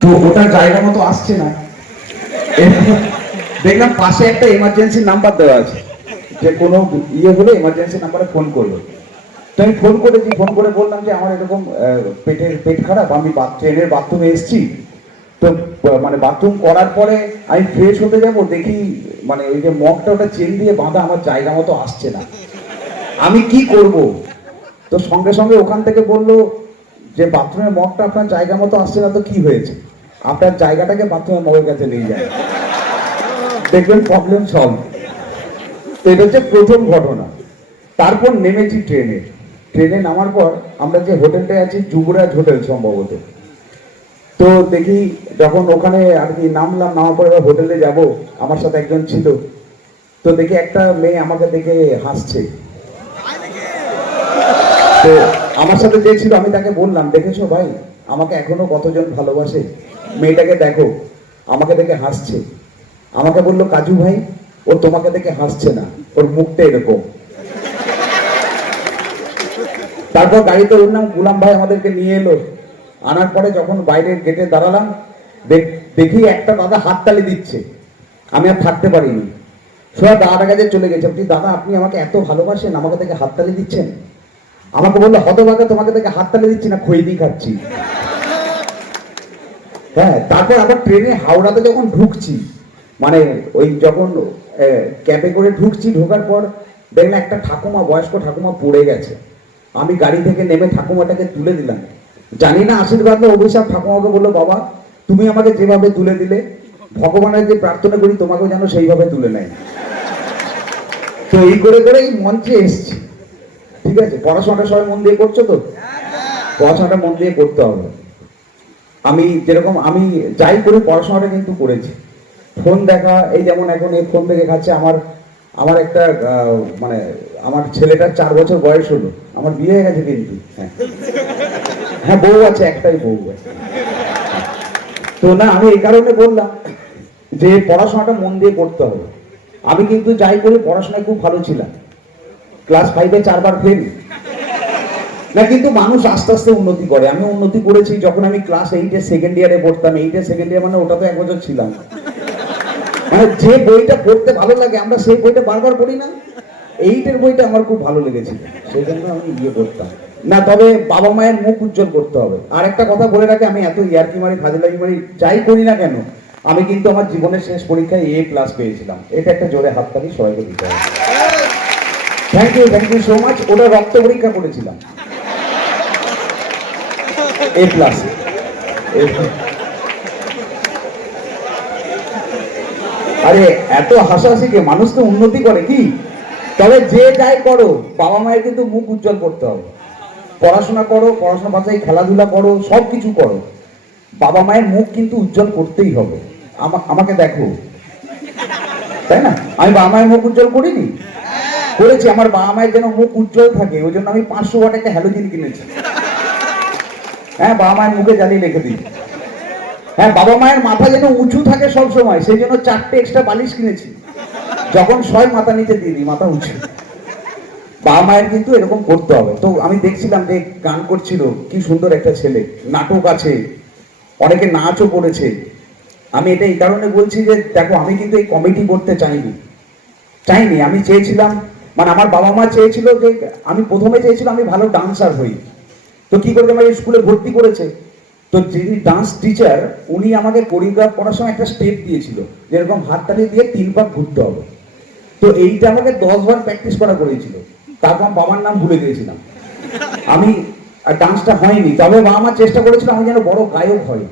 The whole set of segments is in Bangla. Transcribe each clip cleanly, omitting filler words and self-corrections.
তো ওটা জায়গা মতো আসছে না। দেখলাম পাশে একটা এমার্জেন্সি নাম্বার দেওয়া আছে, যে কোনো ইয়ে হলে এমার্জেন্সি নাম্বারে ফোন করবে। তো আমি ফোন করেছি, ফোন করে বললাম যে আমার এরকম পেট খারাপ, আমি ট্রেনের বাথরুমে এসেছি। তো মানে বাথরুম করার পরে আমি ফ্রেশ হতে যাব, দেখি মানে ওই যে মগটা ওটা চেন দিয়ে বাঁধা, আমার জায়গা মতো আসছে না, আমি কি করব? তো সঙ্গে সঙ্গে ওখান থেকে বললো যে বাথরুমের মগটা আপনার জায়গা মতো আসছে না তো কি হয়েছে, আপনার জায়গাটাকে বাথরুমের মগের কাছে নিয়ে যায়, দেখবেন প্রবলেম সলভ। তো এটা হচ্ছে প্রথম ঘটনা। তারপর নেমেছি ট্রেনে নামার পর আমরা যে হোটেলটায় আছি, যুবরাজ হোটেল সম্ভবত। তো দেখি যখন ওখানে আর কি নামলাম, নামার পরে হোটেলে যাব, আমার সাথে একজন ছিল। তো দেখি একটা মেয়ে আমাকে দেখে হাসছে। তো আমার সাথে যে ছিল, আমি তাকে বললাম, দেখেছো ভাই, আমাকে এখনো কতজন ভালোবাসে, মেয়েটাকে দেখো, আমাকে দেখে হাসছে। আমাকে বললো, কাজু ভাই, ও তোমাকে দেখে হাসছে না, ওর মুখটা এরকম। তারপর গাড়িতে উঠলাম, গুলাম ভাই আমাদেরকে নিয়ে এলো। আনার পরে যখন বাইরের গেটে দাঁড়ালাম, দেখি একটা দাদা হাততালি দিচ্ছে। আমি আর থাকতে পারিনি, সোজা দাদার কাছে চলে গেছে। বলছি, দাদা আপনি আমাকে এত ভালোবাসেন, আমাকে দেখে হাততালি দিচ্ছেন? আমাকে বললো, হতভাগা, তোমাকে দেখে হাততালি দিচ্ছি না, খৈনি খাচ্ছি। হ্যাঁ, তারপর আবার ট্রেনে হাওড়াতে যখন ঢুকছি, মানে ওই যখন ক্যাবে করে ঢুকছি, ঢোকার পর দেখলাম একটা ঠাকুমা, বয়স্ক ঠাকুমা পড়ে গেছে। আমি গাড়ি থেকে নেমে ঠাকুমাটাকে তুলে দিলাম। জানি না আশীর্বাদ না অভিশাপ, ঠাকুমাকে বললো, বাবা তুমি আমাকে যেভাবে তুলে দিলে, ভগবানের যে প্রার্থনা করি তোমাকেও যেন সেইভাবে তুলে নেয়। তো এই করে করে এই মঞ্চে এসছি। ঠিক আছে, পড়াশোনাটা সবাই মন দিয়ে করছো তো? পড়াশোনাটা মন দিয়ে করতে হবে। আমি যেরকম আমি যাই করি, পড়াশোনাটা কিন্তু করেছি। ফোন দেখা, এই যেমন এখন এই ফোন দেখে খাচ্ছে। আমার আমার একটা মানে আমার ছেলেটার 4 বছর বয়স হলো, আমার বিয়ে হয়ে গেছে কিন্তু। হ্যাঁ হ্যাঁ, বউ আছে, একটাই বউ আছে। তো না, আমি এই কারণে বললাম যে পড়াশোনাটা মন দিয়ে করতে হবে। আমি কিন্তু যাই করি পড়াশোনায় খুব ভালো ছিলাম, ক্লাস 5-এ 4বার ফেল। না, কিন্তু মানুষ আস্তে আস্তে উন্নতি করে, আমি উন্নতি করেছি। যখন আমি ক্লাস 8-এর সেকেন্ড ইয়ারে পড়তাম, 8-এর সেকেন্ড ইয়ার মানে ওটা তো 1 বছর ছিলাম, মানে যে বইটা পড়তে ভালো লাগে আমরা সেই বইটা বারবার পড়ি না। 8-এর বইটা আমার খুব ভালো লেগেছিল, সেই জন্য আমি ইয়ে করতাম না। তবে বাবা মায়ের মুখ উজ্জ্বল করতে হবে। আর একটা কথা বলে রাখি, আমি এত ইয়ার্কি মারি, ফাজিলামি মারি, যাই করি না কেন, আমি কিন্তু আমার জীবনের শেষ পরীক্ষায় A+ পেয়েছিলাম। এটা একটা জোরে হাততালি সবাইকে দিতে হবে। Thank you so much. ওটা রক্ত পরীক্ষা করেছিলাম, A+। আরে এত হাসাহাসি কে, মানুষ তো উন্নতি করে কি। তবে যে যাই করো, বাবা মায়ের কিন্তু মুখ উজ্জ্বল করতে হবে। পড়াশোনা করো, পড়াশোনা পাশাপাশি খেলাধুলা করো, সব কিছু করো, বাবা মায়ের মুখ কিন্তু উজ্জ্বল করতেই হবে। আমাকে দেখো, তাই না? আমি বাবা মায়ের মুখ উজ্জ্বল করিনি? করেছি। আমার বাবা মায়ের যেন মুখ উজ্জ্বল থাকে, ওই জন্য আমি 500 ওয়াট একটা হ্যালোজিন কিনেছি। হ্যাঁ, বাবা মায়ের মুখে জ্বালিয়ে রেখে দিই। হ্যাঁ, বাবা মায়ের মাথা যেন উঁচু থাকে সব সময়, সেই জন্য 4টে এক্সট্রা বালিশ কিনেছি। যখন শয় মাথা নিচে দিয়ে দিই, মাথা উঁচু। বাবা মায়ের কিন্তু এরকম করতে হবে। তো আমি দেখছিলাম যে গান করছিল, কি সুন্দর একটা ছেলে, নাটক আছে, অনেকে নাচও করেছে। আমি এটা এই কারণে বলছি যে দেখো, আমি কিন্তু এই কমেডি করতে চাইনি। আমি চেয়েছিলাম, মানে আমার বাবা মা চেয়েছিল যে, আমি প্রথমে চেয়েছিলাম আমি ভালো ডান্সার হই। তো কি করে আমার স্কুলে ভর্তি করেছে, তো যিনি ডান্স টিচার, উনি আমাকে কোরিওগ্রাফ করার সময় একটা স্টেপ দিয়েছিল, যেরকম হাততালি দিয়ে 3 পাক ঘুরতে হবে। তো এইটা আমাকে 10 বার প্র্যাকটিস করা করেছিল। তারপর বাবার নাম ভুলে গিয়েছিলাম আমি, ডান্সটা হয়নি। তবে বাবা মা চেষ্টা করেছিল আমি যেন বড় গায়ক হই।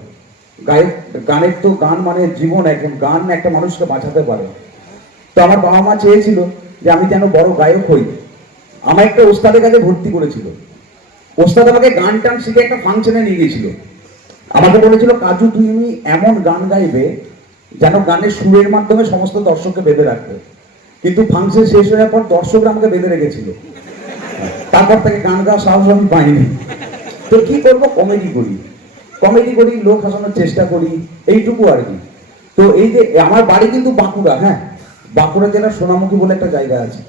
গায়ক, গানের তো গান মানে জীবন, এখন গান একটা মানুষকে বাঁচাতে পারে। তো আমার বাবা মা চেয়েছিল যে আমি যেন বড় গায়ক হই। আমার একটা ওস্তাদের কাছে ভর্তি করেছিল। ওস্তাদ আমাকে গান টান শিখে একটা ফাংশনে নিয়ে গিয়েছিল। আমাকে বলেছিল, কাজু তুমি এমন গান গাইবে যেন গানের সুরের মাধ্যমে সমস্ত দর্শককে বেঁধে রাখবে। কিন্তু ফাংশন শেষ হয়ে যাওয়ার পর দর্শকরা আমাকে বেঁধে রেখেছিল। তারপর থেকে গান গাওয়ার সাহস আমি পাইনি। তো কি করবো, কমেডি করি, লোক হাসানোর চেষ্টা করি, এইটুকু আর কি। তো এই যে আমার বাড়ি কিন্তু বাঁকুড়া। হ্যাঁ, বাঁকুড়া জেলার সোনামুখী বলে একটা জায়গা আছে,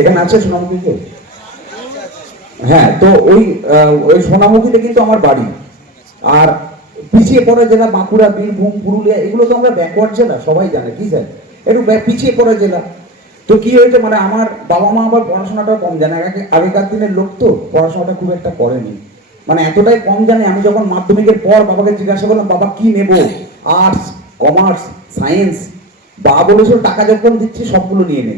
এখানে আছে সোনামুখী তো। হ্যাঁ, তো ওই সোনামুখীতে কিন্তু আমার বাড়ি। আর পিছিয়ে পড়া জেলা বাঁকুড়া, বীরভূম, পুরুলিয়া, এগুলো তো আমরা ব্যাকওয়ার্ড জেলা, সবাই জানে কি স্যার, একটু পিছিয়ে পড়া জেলা। তো কি হয়েছে, মানে আমার বাবা মা আবার পড়াশোনাটা কম জানে, আগেকার দিনের লোক তো পড়াশোনাটা খুব একটা করেনি, মানে এতটাই কম জানে। আমি যখন মাধ্যমিকের পর বাবাকে জিজ্ঞাসা করলাম, বাবা কি নেব, আর্টস, কমার্স, সায়েন্স, বাবা বলেছিল টাকা যখন দিচ্ছি সবগুলো নিয়ে নে।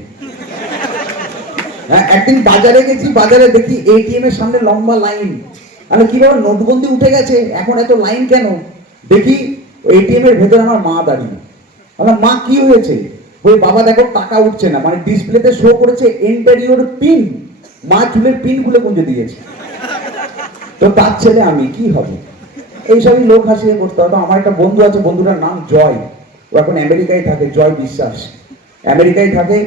হ্যাঁ, একদিন বাজারে গেছি, বাজারে দেখি এটিএম এর সামনে লম্বা লাইন। আমি কি বল, নোটবন্দি উঠে গেছে, এখন এত লাইন কেন? দেখি এটিএম এর ভেতরে আমার মা দাঁড়িয়ে। বললাম, মা কি হয়েছে? ওই, বাবা দেখো টাকা উঠছে না, মানে ডিসপ্লেতে শো করেছে এন্টার ইওর পিন। মা চুলের পিন খুলে গুঁজে দিয়েছে। তো তার ছেলে আমি, কি হবে? এইসবই লোক হাসিয়ে করতে হতো। আমার একটা বন্ধু আছে, বন্ধুটার নাম জয়, ও এখন আমেরিকায় থাকে, জয় বিশ্বাস, আমেরিকায় থাকে।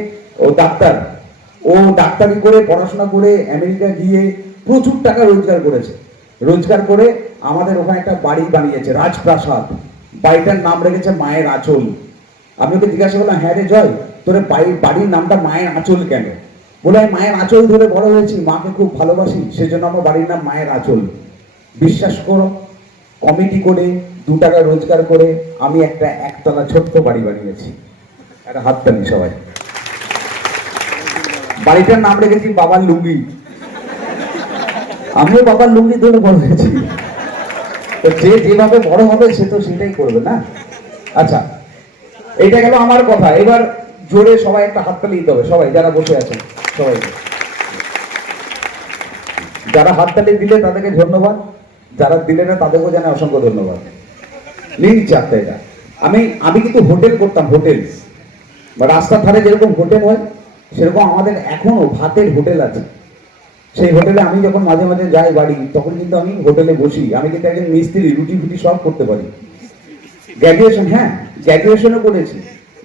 ও ডাক্তার, ও ডাক্তারি করে পড়াশোনা করে আমেরিকা গিয়ে প্রচুর টাকা রোজগার করেছে। রোজগার করে আমাদের ওখানে একটা বাড়ি বানিয়েছে, রাজপ্রাসাদ। বাড়িটার নাম রেখেছে মায়ের আঁচল। আমি ওকে জিজ্ঞাসা করলাম, হ্যাঁ রে জয়, তোর বাড়ির নামটা মায়ের আঁচল কেন? বলে, আমি মায়ের আঁচল ধরে বড় হয়েছি, মাকে খুব ভালোবাসি, সেজন্য আমার বাড়ির নাম মায়ের আঁচল। বিশ্বাস করো, কমিটি করে 2 টাকা রোজগার করে আমি একটা একতলা ছোট্ট বাড়ি বানিয়েছি। একটা হাততালি সবাই। বাড়িটার নাম রেখেছি বাবার লুঙ্গি। আমিও বাবার লুঙ্গি ধরে বড় হয়েছি। তো যে যেভাবে বড় হবে সে তো সেটাই করবে না। আচ্ছা, এইটা গেল আমার কথা। এবার জোরে সবাই একটা হাততালি দিতে হবে, সবাই যারা বসে আছেন সবাই। যারা হাততালি দিলে তাদেরকে ধন্যবাদ, যারা দিলে না তাদেরকেও জানাই অসংখ্য ধন্যবাদ। নিয়ে নিচ্ছে আত্মা এটা। আমি কিন্তু হোটেল করতাম, হোটেল বা রাস্তার ধারে যেরকম হোটেল হয় সেরকম আমাদের এখনো ভাতের হোটেল আছে। সেই হোটেলে আমি যখন মাঝে মাঝে যাই বাড়ি, তখন কিন্তু আমি হোটেলে বসি। আমি কিন্তু একজন মিস্ত্রি, রুটি ফুটি সব করতে পারি। গ্র্যাজুয়েশন, হ্যাঁ গ্র্যাজুয়েশনও করেছি।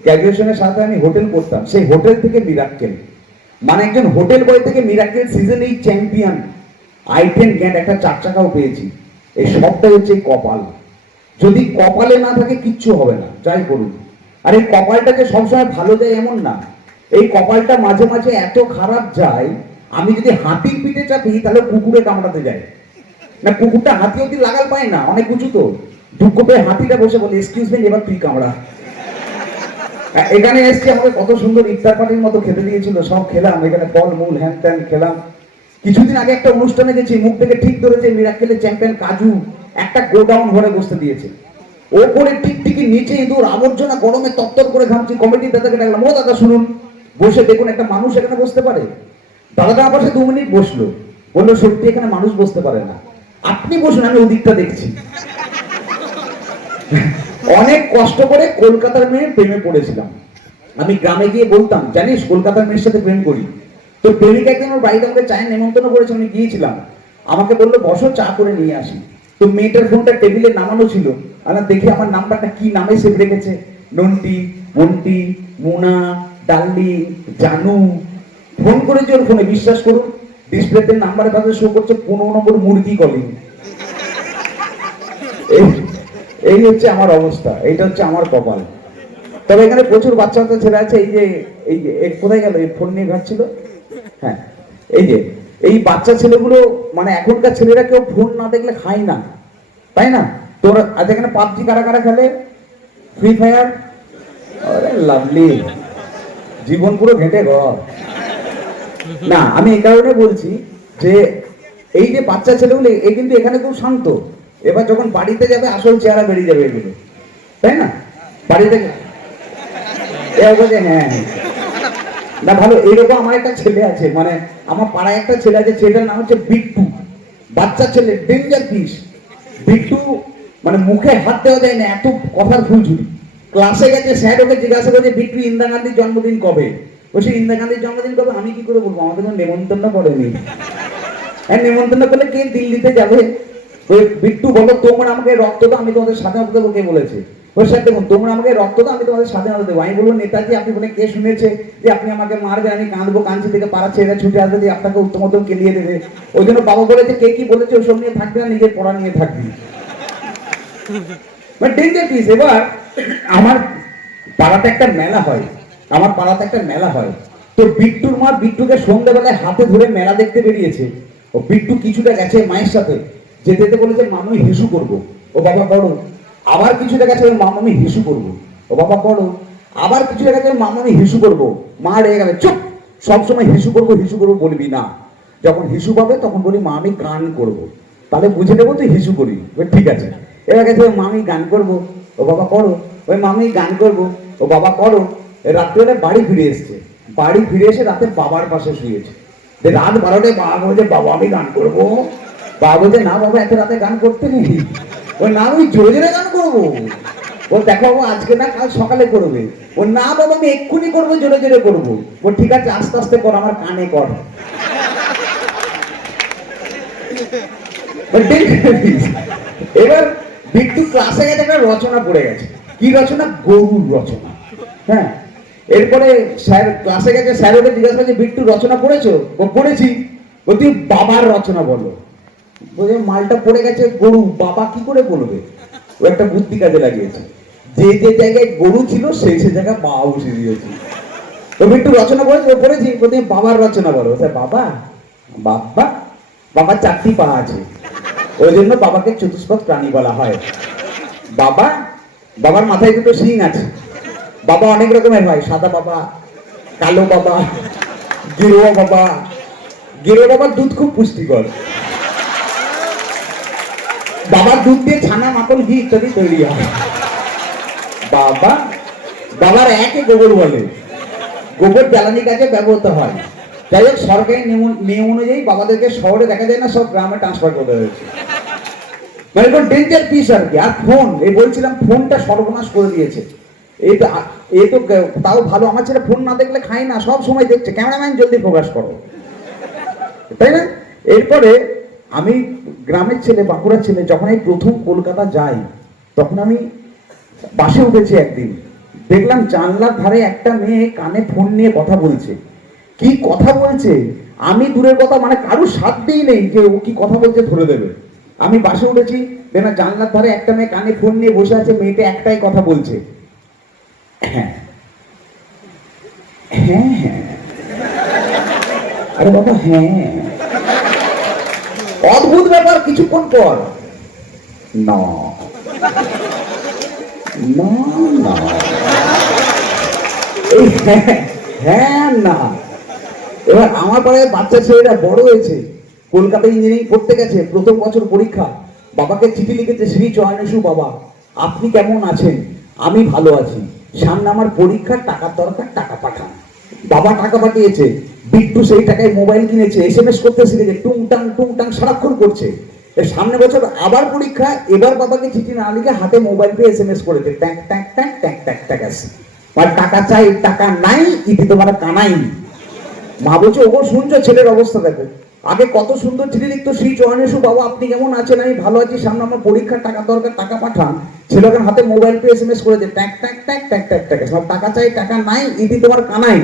গ্র্যাজুয়েশনের সাথে আমি হোটেল করতাম। সেই হোটেল থেকে মিরাক্কেল, মানে একজন হোটেল বয় থেকে মিরাক্কেল সিজন 8 চ্যাম্পিয়ন, আইটেম গ্যান্ড, একটা 4 চাকাও পেয়েছি। এই সবটাই হচ্ছে কপাল। যদি কপালে না থাকে কিচ্ছু হবে না, যাই করুন। আর এই কপালটাকে সবসময় ভালো যায় এমন না, এই কপালটা মাঝে মাঝে এত খারাপ যায়, আমি যদি হাতির পিঠে চাপি তাহলে কুকুরে কামড়াতে যায় না। কুকুরটা হাতি অতি লাগাল পায় না, অনেক উঁচু তো, দুঃখ পেয়ে হাতিটা বসে বলে, এক্সকিউজ মি, এবার তুই কামড়া। এখানে এসছি, আমাকে কত সুন্দর ইফতার পার্টির মতো খেতে দিয়েছিল, সব খেলাম, এখানে ফল মূল হ্যান ত্যান খেলাম। কিছুদিন আগে একটা অনুষ্ঠানে গেছি, মুখ থেকে ঠিক ধরেছে মিরাক্কেলের চ্যাম্পিয়ন কাজু, একটা গোডাউন ঘরে বসতে দিয়েছে। ওপরে টিকটিকি, নিচে ইঁদুর, আবর্জনা, গরমে তত্তর করে ঘামছি। কমিটির দাদাকে ডাকলাম, ও দাদা শুনুন, বসে দেখুন একটা মানুষ এখানে বসতে পারে? দাদাটা আমার পাশে 2 মিনিট বসলো, বললো, সত্যি এখানে মানুষ বসতে পারে না, আপনি বসুন, আমি ওদিকটা দেখছি। অনেক কষ্ট করে কলকাতার মেয়ে প্রেমে পড়েছিলাম। আমি গ্রামে গিয়ে বলতাম, জানিস কলকাতার মেয়ের সাথে প্রেম করি। তো প্রেমিকা একদিন ওর বাড়িতে আমাকে চায়ের নেমন্তন্ন করেছে, আমি গিয়েছিলাম। আমাকে বললো, বসো, চা করে নিয়ে আসি। তো মেয়েটার ফোনটা টেবিলে নামানো ছিল, আমি দেখি আমার নাম্বারটা কি নামে সেভ রেখেছে, নন্টি, মন্টি, মুনা, ডাল্লি, জানু। ফোন করেছে ওর ফোনে, বিশ্বাস করুন, ডিসপ্লেতে নাম্বারের পাশে শো করছে 15 নম্বর মুরগি কলিং। এই হচ্ছে আমার অবস্থা, এইটা হচ্ছে আমার কপাল। তবে এখানে প্রচুর বাচ্চা বাচ্চা ছেলে আছে, এই যে কোথায় গেল, এই ফোন নিয়ে ঘাটছিল। হ্যাঁ, এই বাচ্চা ছেলেগুলো, মানে এখনকার ছেলেরা কেউ ফোন না দেখলে খায় না, তাই না? তোর আজ এখানে পাবজি কারা কারা খেলে, ফ্রি ফায়ার, আরে লাভলি, জীবন পুরো ঘেটে ঘর। না, আমি এই কারণে বলছি যে এই যে বাচ্চা ছেলেগুলো, এ কিন্তু এখানে খুব শান্ত। এবার যখন বাড়িতে যাবে আসল চেহারা বেরিয়ে যাবে এগুলো, তাই না? বাড়িতে হ্যাঁ না, ভালো। এইরকম আমার একটা ছেলে আছে, মানে আমার পাড়ায় একটা ছেলে আছে, ছেলেটার নাম হচ্ছে বিট্টু। বাচ্চা ছেলে, ডেঞ্জার পিস। বিট্টু মানে মুখে হাত দেওয়া যায় না, এত কথার ফুলঝুরি। ক্লাসে গেছে, স্যার ওকে জিজ্ঞাসা করছে, বিট্টু ইন্দিরা গান্ধীর জন্মদিন কবে? বলছে, ইন্দিরা গান্ধীর জন্মদিন কবে? আমি কি করে বলবো, আমাদের কোনো নেমন্তন্ন করেনি। হ্যাঁ, নেমন্তন্ন করলে কে দিল্লিতে যাবে? ওই বিট্টু বলো, তোমরা আমাকে রক্ত দাও, আমি তোমাদের স্বাধীনতা দেবো। কে বলেছে? ওই স্যার দেখুন, তোমরা আমাকে রক্ত দাও, আমি তোমাদের স্বাধীনতা দেবো। আমি বলবো, নেতাজি আপনি বলে, কে শুনেছে যে আপনি আমাকে মারবেন, আমি কাঁদবো, কাঁদছি থেকে পাড়া ছেড়ে ছুটে আসবে দিয়ে আপনাকে উত্তম মতন কেলিয়ে দেবে। ওই জন্য বাবা বলেছে, কে কি বলেছে ওসব নিয়ে থাকবে না, নিজের পড়া নিয়ে থাকবি। Danger piece. এবার আমার পাড়াতে একটা মেলা হয়, আমার পাড়াতে একটা মেলা হয়। তো বিট্টুর মা বিট্টুকে সন্ধ্যাবেলায় হাতে ধরে মেলা দেখতে বেরিয়েছে। ও বিট্টু কিছুটা গেছে মায়ের সাথে, যেতে যেতে বলেছে, মা আমি হিসু করবো। ও বাবা করো। আবার কিছু দেখাচ্ছে ওর মামা আমি হিসু করবো, ও বাবা করো। আবার কিছু দেখাচ্ছে মামা আমি হিসু করবো, মা রেগে গেলে চুপ, সবসময় হিসু করবো বলবি না। যখন হিসু পাবে তখন বলি মা আমি গান করবো, তাহলে বুঝে নেবো তুই হিসু করি, ঠিক আছে। এবার গেছে মা আমি গান করবো, ও বাবা করো। ওই মামি গান করবো, ও বাবা করো। রাত্রিবেলায় বাড়ি ফিরে এসছে, বাড়ি ফিরে এসে রাতে বাবার পাশে শুয়েছে। রাত 12টায় বাবা বলছে বাবা আমি গান করবো। বাবা বলছে না বাবা এত রাতে গান করতে নেই। ওই না আমি জোরে জোরে গান করবো। ও দেখো বাবা আজকে না কাল সকালে করবে। ও না বাবা আমি এক্ষুনি করবো, জোরে জোরে করবো। ও ঠিক আছে আস্তে আস্তে কর, আমার কানে কর। এবার বিট্টু ক্লাসে গেছে, একটা রচনা পড়ে গেছে। কি রচনা? গরুর রচনা। হ্যাঁ, এরপরে স্যার ক্লাসে গেছে, স্যার ওকে জিজ্ঞাসা করছে বিট্টু রচনা পড়েছো? ও পড়েছি। ও তুই বাবার রচনা বলো। বলছে মালটা পড়ে গেছে গরু, বাবা কি করে বলবে? ও একটা বুদ্ধি কাজে লাগিয়েছে, যে যে জায়গায় গরু ছিল সেই সে জায়গায় বাবা বসে দিয়েছে। তো বিট্টু রচনা পড়েছে, ও পড়েছি। বলছে বাবার রচনা বলো। বাবা বাবা বাবার 4টি পা আছে, ওই জন্য বাবাকে চতুষ্পদ প্রাণী বলা হয়। বাবা বাবার মাথায় 2টো শিং আছে। বাবা অনেক রকমের হয়, সাদা বাবা, কালো বাবা, গেরুয়া বাবা। গেরুয়া বাবার দুধ খুব পুষ্টিকর। বাবার দুধ দিয়ে ছানা, মাখন, ঘি ইত্যাদি তৈরি হয়। বাবা বাবার একে গোবর বলে, গোবর জ্বালানি কাজে ব্যবহৃত হয়। যাই হোক, সরকারি নিয়ম অনুযায়ী বাবাদেরকে শহরে দেখা যায় না, সব গ্রামে ট্রান্সফার করে হয়েছে। মানে ডেঞ্জার পিস আর কি। আর ফোন, এই বলছিলাম ফোনটা সর্বনাশ করে দিয়েছে। এই তো তাও ভালো, আমার ছেলে ফোন না দেখলে খায় না, সব সময় দেখছে। ক্যামেরাম্যান জলদি প্রকাশ করো, তাই না? এরপরে আমি গ্রামের ছেলে, বাঁকুড়ার ছেলে, যখন এই প্রথম কলকাতা যাই তখন আমি বাসে উঠেছি। একদিন দেখলাম জানলার ধারে একটা মেয়ে কানে ফোন নিয়ে কথা বলছে। কি কথা বলছে আমি দূরের কথা, মানে কারোর সাধ্যই নেই যে ও কি কথা বলছে ধরে দেবে। আমি বাসে উঠেছি, দেখলাম জানলার ধারে একটা মেয়ে কানে ফোন নিয়ে বসে আছে। মেয়েটা একটাই কথা বলছে, হ্যাঁ হ্যাঁ হ্যাঁ। আরে বাবা হ্যাঁ। অদ্ভুত ব্যাপার। কিছুক্ষণ পর না না না, এই হ্যাঁ না। এবার আমার পাড়ায় বাচ্চা ছেলেরা বড় হয়েছে, কলকাতায় ইঞ্জিনিয়ারিং পড়তে গেছে, প্রথম বছর পরীক্ষা। বাবাকে চিঠি লিখেছে, শ্রী চয়নেশু বাবা আপনি কেমন আছেন? আমি ভালো আছি, সামনে আমার পরীক্ষার টাকার দরকার, টাকা পাঠান। বাবা টাকা পাঠিয়েছে। বিট্টু সেই টাকায় মোবাইল কিনেছে, SMS করতে শিখেছে, টুংটাং সারাক্ষণ করছে। সামনে বছর আবার পরীক্ষা, এবার বাবাকে চিঠি না লিখে হাতে মোবাইল পেয়ে SMS করেছে, ট্যাক ট্যাক ট্যাক ট্যাক ট্যাক ট্যাক আছে। আর টাকা চাই, টাকা নাই, ইতি তোমার কানাই। মা বলছে ওগো শুনছো, ছেলের অবস্থা দেখো। আগে কত সুন্দর চিঠি লিখতো, শ্রী চয়নেশু বাবা আপনি কেমন আছেন? আমি ভালো আছি, সামনে আমার পরীক্ষার টাকা দরকার, টাকা পাঠান। ছেলেকে হাতে মোবাইল পেয়ে SMS করেছে, ট্যাক ট্যাক ট্যাক ট্যাক ট্যাক ট্যাক। টাকা চাই, টাকা নাই, ইতি তোমার কানাই।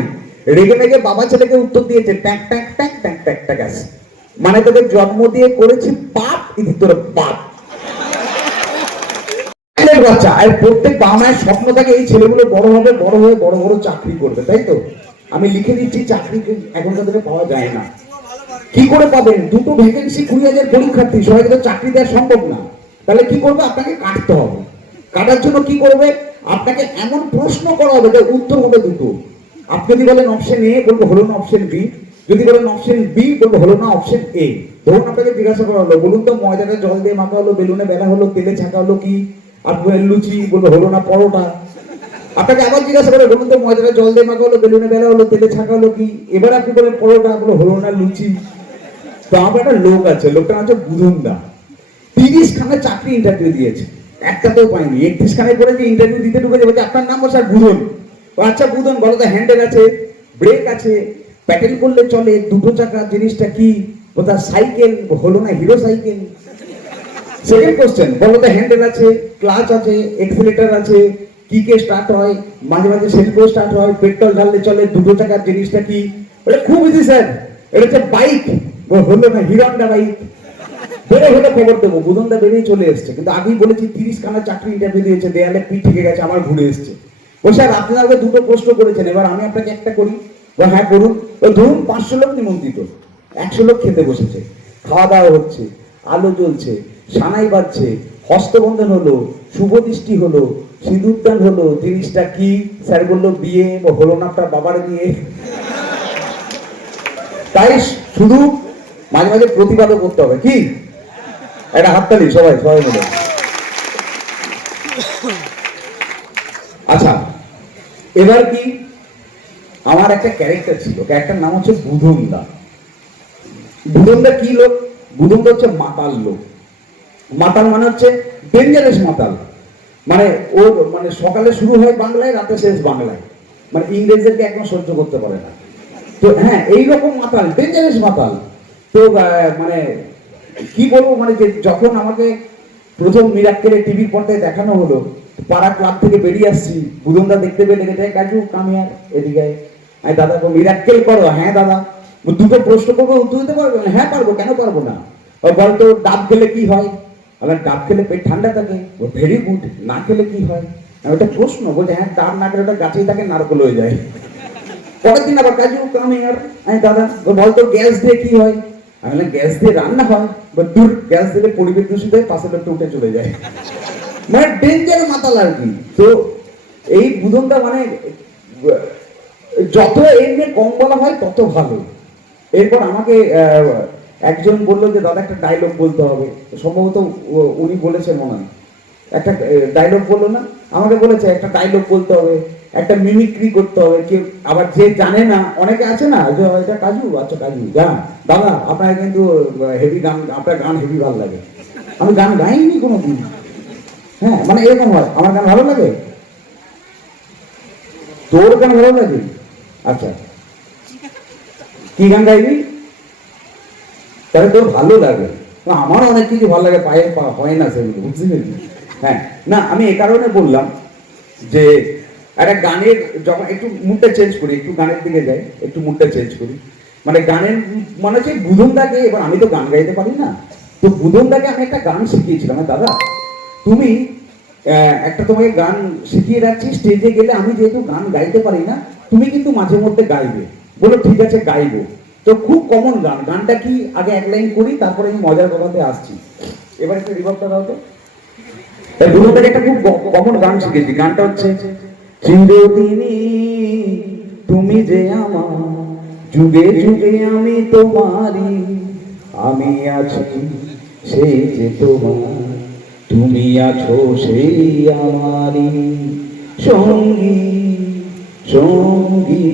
রেগে মেগে বাবা ছেলেকে উত্তর দিয়েছে, ট্যাক ট্যাক ট্যাক ট্যাক ট্যাক ট্যাক আছে। মানে তোকে জন্ম দিয়ে করেছি পাপ, ইতি তোর বাপ। বাচ্চা। আর প্রত্যেক বাবা মায়ের স্বপ্ন থাকে এই ছেলেগুলো বড় হবে, বড় হয়ে বড় বড় চাকরি করবে, তাই তো? আমি লিখে দিচ্ছি, চাকরি এখনকার দিনে পাওয়া যায় না। কি করে পাবেন? 2টো ভ্যাকেন্সি, 20,000 পরীক্ষার্থী, সবাইকে তো চাকরি দেওয়া সম্ভব না। তাহলে কি করবে? আপনাকে কাটতে হবে। কাটার জন্য কি করবে? আপনাকে এমন প্রশ্ন করা হবে যে উত্তর হবে 2টো। আপনি যদি বলেন অপশন এ, বলবো হলো না অপশন বি। যদি বলেন অপশন বি, বলবো হলো না অপশন এ। ধরুন আপনাকে জিজ্ঞাসা করা হলো, বলুন তো ময়দাটা জল দিয়ে মাখা হলো, বেলুনে বেলা হলো, তেলে ছাকা হলো কি? আর লুচি, বলবো হলো না পরোটা। আপনাকে আবার জিজ্ঞাসা করে, বলুন তো ময়দাটা জল দিয়ে মাখা হলো, বেলুনে বেলা হলো, তেলে ছাকা হলো কি? এবার আপনি বলেন পরোটা, বলো হলো না লুচি। তো আমার একটা লোক আছে, লোকটা হচ্ছে বুধনদা। 30 খানা চাকরি ইন্টারভিউ দিয়েছে, একটাতেও পাইনি। 31 খানায় করে যে ইন্টারভিউ দিতে ঢুকেছে, বলছে আপনার নাম স্যার বুধন। আচ্ছা বুধন বলো তো, হ্যান্ডেল আছে, ব্রেক আছে, প্যাটেল করলে চলে, 2টো চাকা জিনিসটা কি? বলতে সাইকেল, হলো না হিরো সাইকেল। সেকেন্ড কোশ্চেন, বলো তো হ্যান্ডেল আছে, ক্লাচ আছে, এক্সিলেটর আছে, কি কে স্টার্ট হয়, মাঝে মাঝে সেলফ স্টার্ট হয়, পেট্রোল ঢাললে চলে, 2টো চাকার জিনিসটা কি? বলে খুব ইজি স্যার, এটা হচ্ছে বাইক। হলো না হিরো হন্ডা বাইক। বেড়ে হলে খবর দেবো। বুধনদা বেরিয়ে চলে এসছে, কিন্তু আগেই বলেছি 30 খানা চাকরি ইন্টারভিউ দিয়েছে, দেয়ালে পিঠ থেকে গেছে, আমার ঘুরে এসছে। ও স্যার আপনি আমাকে 2টো প্রশ্ন করেছেন, এবার আমি আপনাকে একটা করি। হ্যাঁ করুন। ধরুন 500 লোক নিমন্ত্রিত, 100 লোক খেতে বসেছে, খাওয়া দাওয়া হচ্ছে, আলো জ্বলছে, সানাই বাজছে, হস্তবন্ধন হলো, শুভ দৃষ্টি হলো, সিঁদুরদান হলো, জিনিসটা কি? স্যার বললো বিয়ে, হলো না আপনার বাবার বিয়ে। তাই শুধু মাঝে মাঝে প্রতিবাদও করতে হবে, কি? একটা হাততালি সবাই সবাই মিলে। আচ্ছা, এবার কি, আমার একটা ক্যারেক্টার ছিল, ক্যারেক্টার নাম হচ্ছে বুধনদা। বুধনদা কি লোক? বুধনদা হচ্ছে মাতাল লোক। মাতাল মানে হচ্ছে ডেঞ্জারাস মাতাল। মানে ওর মানে সকালে শুরু হয় বাংলায়, রাতে শেষ বাংলায়। মানে ইংরেজদেরকে একদম সহ্য করতে পারে না। তো হ্যাঁ, এইরকম মাতাল, ডেঞ্জারাস মাতাল। তো মানে কি বলবো, মানে যে যখন আমাকে প্রথম মিরাক্কেলে টিভির পর্দায় দেখানো হলো, পাড়া ক্লাব থেকে বেরিয়ে আসছি, বুধনদা দেখতে পেয়ে লেগে যায়, কাজু কামিয়ার এদিকে আয় দাদা, মিরাক্কেল করো। হ্যাঁ দাদা। দুটো প্রশ্ন করবো, উত্তর দিতে পারবো? হ্যাঁ পারবো, কেন পারবো না। বলতো ডাব খেলে কি হয়? ডাব খেলে পেট ঠান্ডা থাকে। Very good. না খেলে কি হয়? ওটা প্রশ্ন। বলছে হ্যাঁ, ডাব না খেলে ওটা গাছেই থাকে, নারকল হয়ে যায়। পরের দিন আবার কাজু কামিয়ার, দাদা বলতো গ্যাস দিয়ে কি হয়? আমি গ্যাস দিয়ে রান্না হয়। দূর, গ্যাস দিলে পরিবেশ দূষিত হয়, পাশে লোকটা উঠে চলে যায়। মানে ডেঞ্জার মাতাল আর কি। তো এই বুধনটা মানে যত এর নিয়ে কম বলা হয় তত ভালো। এরপর আমাকে একজন বললো যে দাদা একটা ডায়লগ বলতে হবে, সম্ভবত উনি বলেছেন মনে হয়, একটা ডায়লগ বললো না, আমাকে বলেছে একটা ডায়লগ বলতে হবে, একটা মিমিক্রি করতে হবে। কেউ আবার যে জানে না, অনেকে আছে না যে এটা কাজু, আচ্ছা কাজু গান, দাদা আপনার কিন্তু হেভি গান, আপনার গান হেভি ভালো লাগে। আমি গান গাইনি কোনোদিন। হ্যাঁ, মানে এরকম হয়, আমার গান ভালো লাগে, তোর গান ভালো লাগে, আচ্ছা কি গান গাইবি? তাহলে তোর ভালো লাগে। আমার অনেক কিছু ভালো লাগে, পায়ে হয় না সেগুলো, বুঝতে পেরেছি। হ্যাঁ, না আমি এ কারণে বললাম যে একটা গানের যখন একটু মুডটা চেঞ্জ করি, একটু গানের দিকে যাই, একটু মুডটা চেঞ্জ করি। মানে গানের মানে হচ্ছে বুধনদাকে, এবার আমি তো গান গাইতে পারি না, তো বুধনদাকে আমি একটা গান শিখিয়েছিলাম, দাদা তুমি একটা তোমাকে গান শিখিয়ে রাখছি, স্টেজে গেলে আমি যেহেতু গান গাইতে পারি না, তুমি কিন্তু মাঝে মধ্যে গাইবে। বলো ঠিক আছে গাইবো। তো খুব কমন গান, গানটা কি আগে এক লাইন করি, তারপরে আমি মজার কথাতে আসছি। এবার একটু রিভার্বটা দাও তো। বুধনদাকে একটা খুব কমন গান শিখেছি, গানটা হচ্ছে চিরদিনই তুমি যে আমার, যুগে যুগে আমি তোমারই, আমি আছি সেই যে তোমার, তুমি আছো সেই আমারই সঙ্গী সঙ্গী,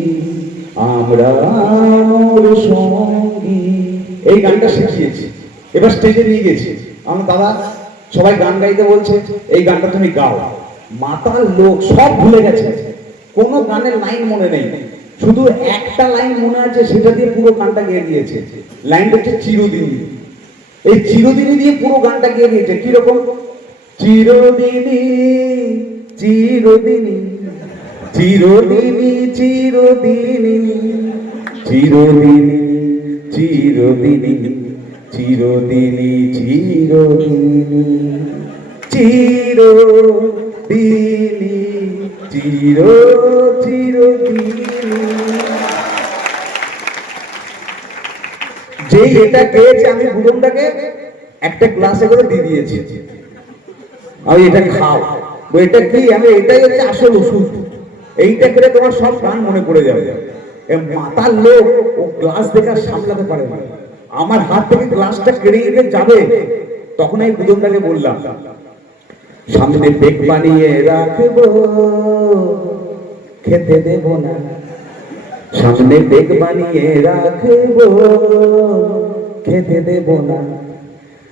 আমরা মোর সঙ্গী। এই গানটা শিখিয়েছি, এবার স্টেজে নিয়ে গেছি। আমার দাদা সবাই গান গাইতে বলছে, এই গানটা তুমি গাও। মাতাল লোক সব ভুলে গেছে, কোনো গানের লাইন মনে নেই, শুধু একটা লাইন মনে আছে, সেটা দিয়ে পুরো গানটা গেয়ে দিয়েছে। লাইনটা হচ্ছে চিরদিনই। এই চিরদিনই দিয়ে পুরো গানটা গেয়ে দিয়েছে। কিরকম? চিরদিনই চিরদিনই চিরদিনই চিরদিনই চিরদিনই চিরদিনই চিরদিনই চিরদিনই চিরদিনই চির চিরদিনই। যে এটা পেয়েছে, আমি বুধনটাকে একটা গ্লাসে করে দিয়ে দিয়েছি, আমি এটা খাও। এটা কি? আমি এটাই হচ্ছে আসল ওষুধ, এইটা করে তোমার সব গান মনে পড়ে যাবে। মাতাল লোক ও গ্লাস দেখে সামলাতে পারে না, আমার হাত থেকে গ্লাসটা কেড়ে নিতে যাবে, তখন আমি বুধনটাকে বললাম সামনে বেগ বানিয়ে রাখবো, খেতে দেব না, সামনে বেগ বানিয়ে রাখবো, খেতে দেব না,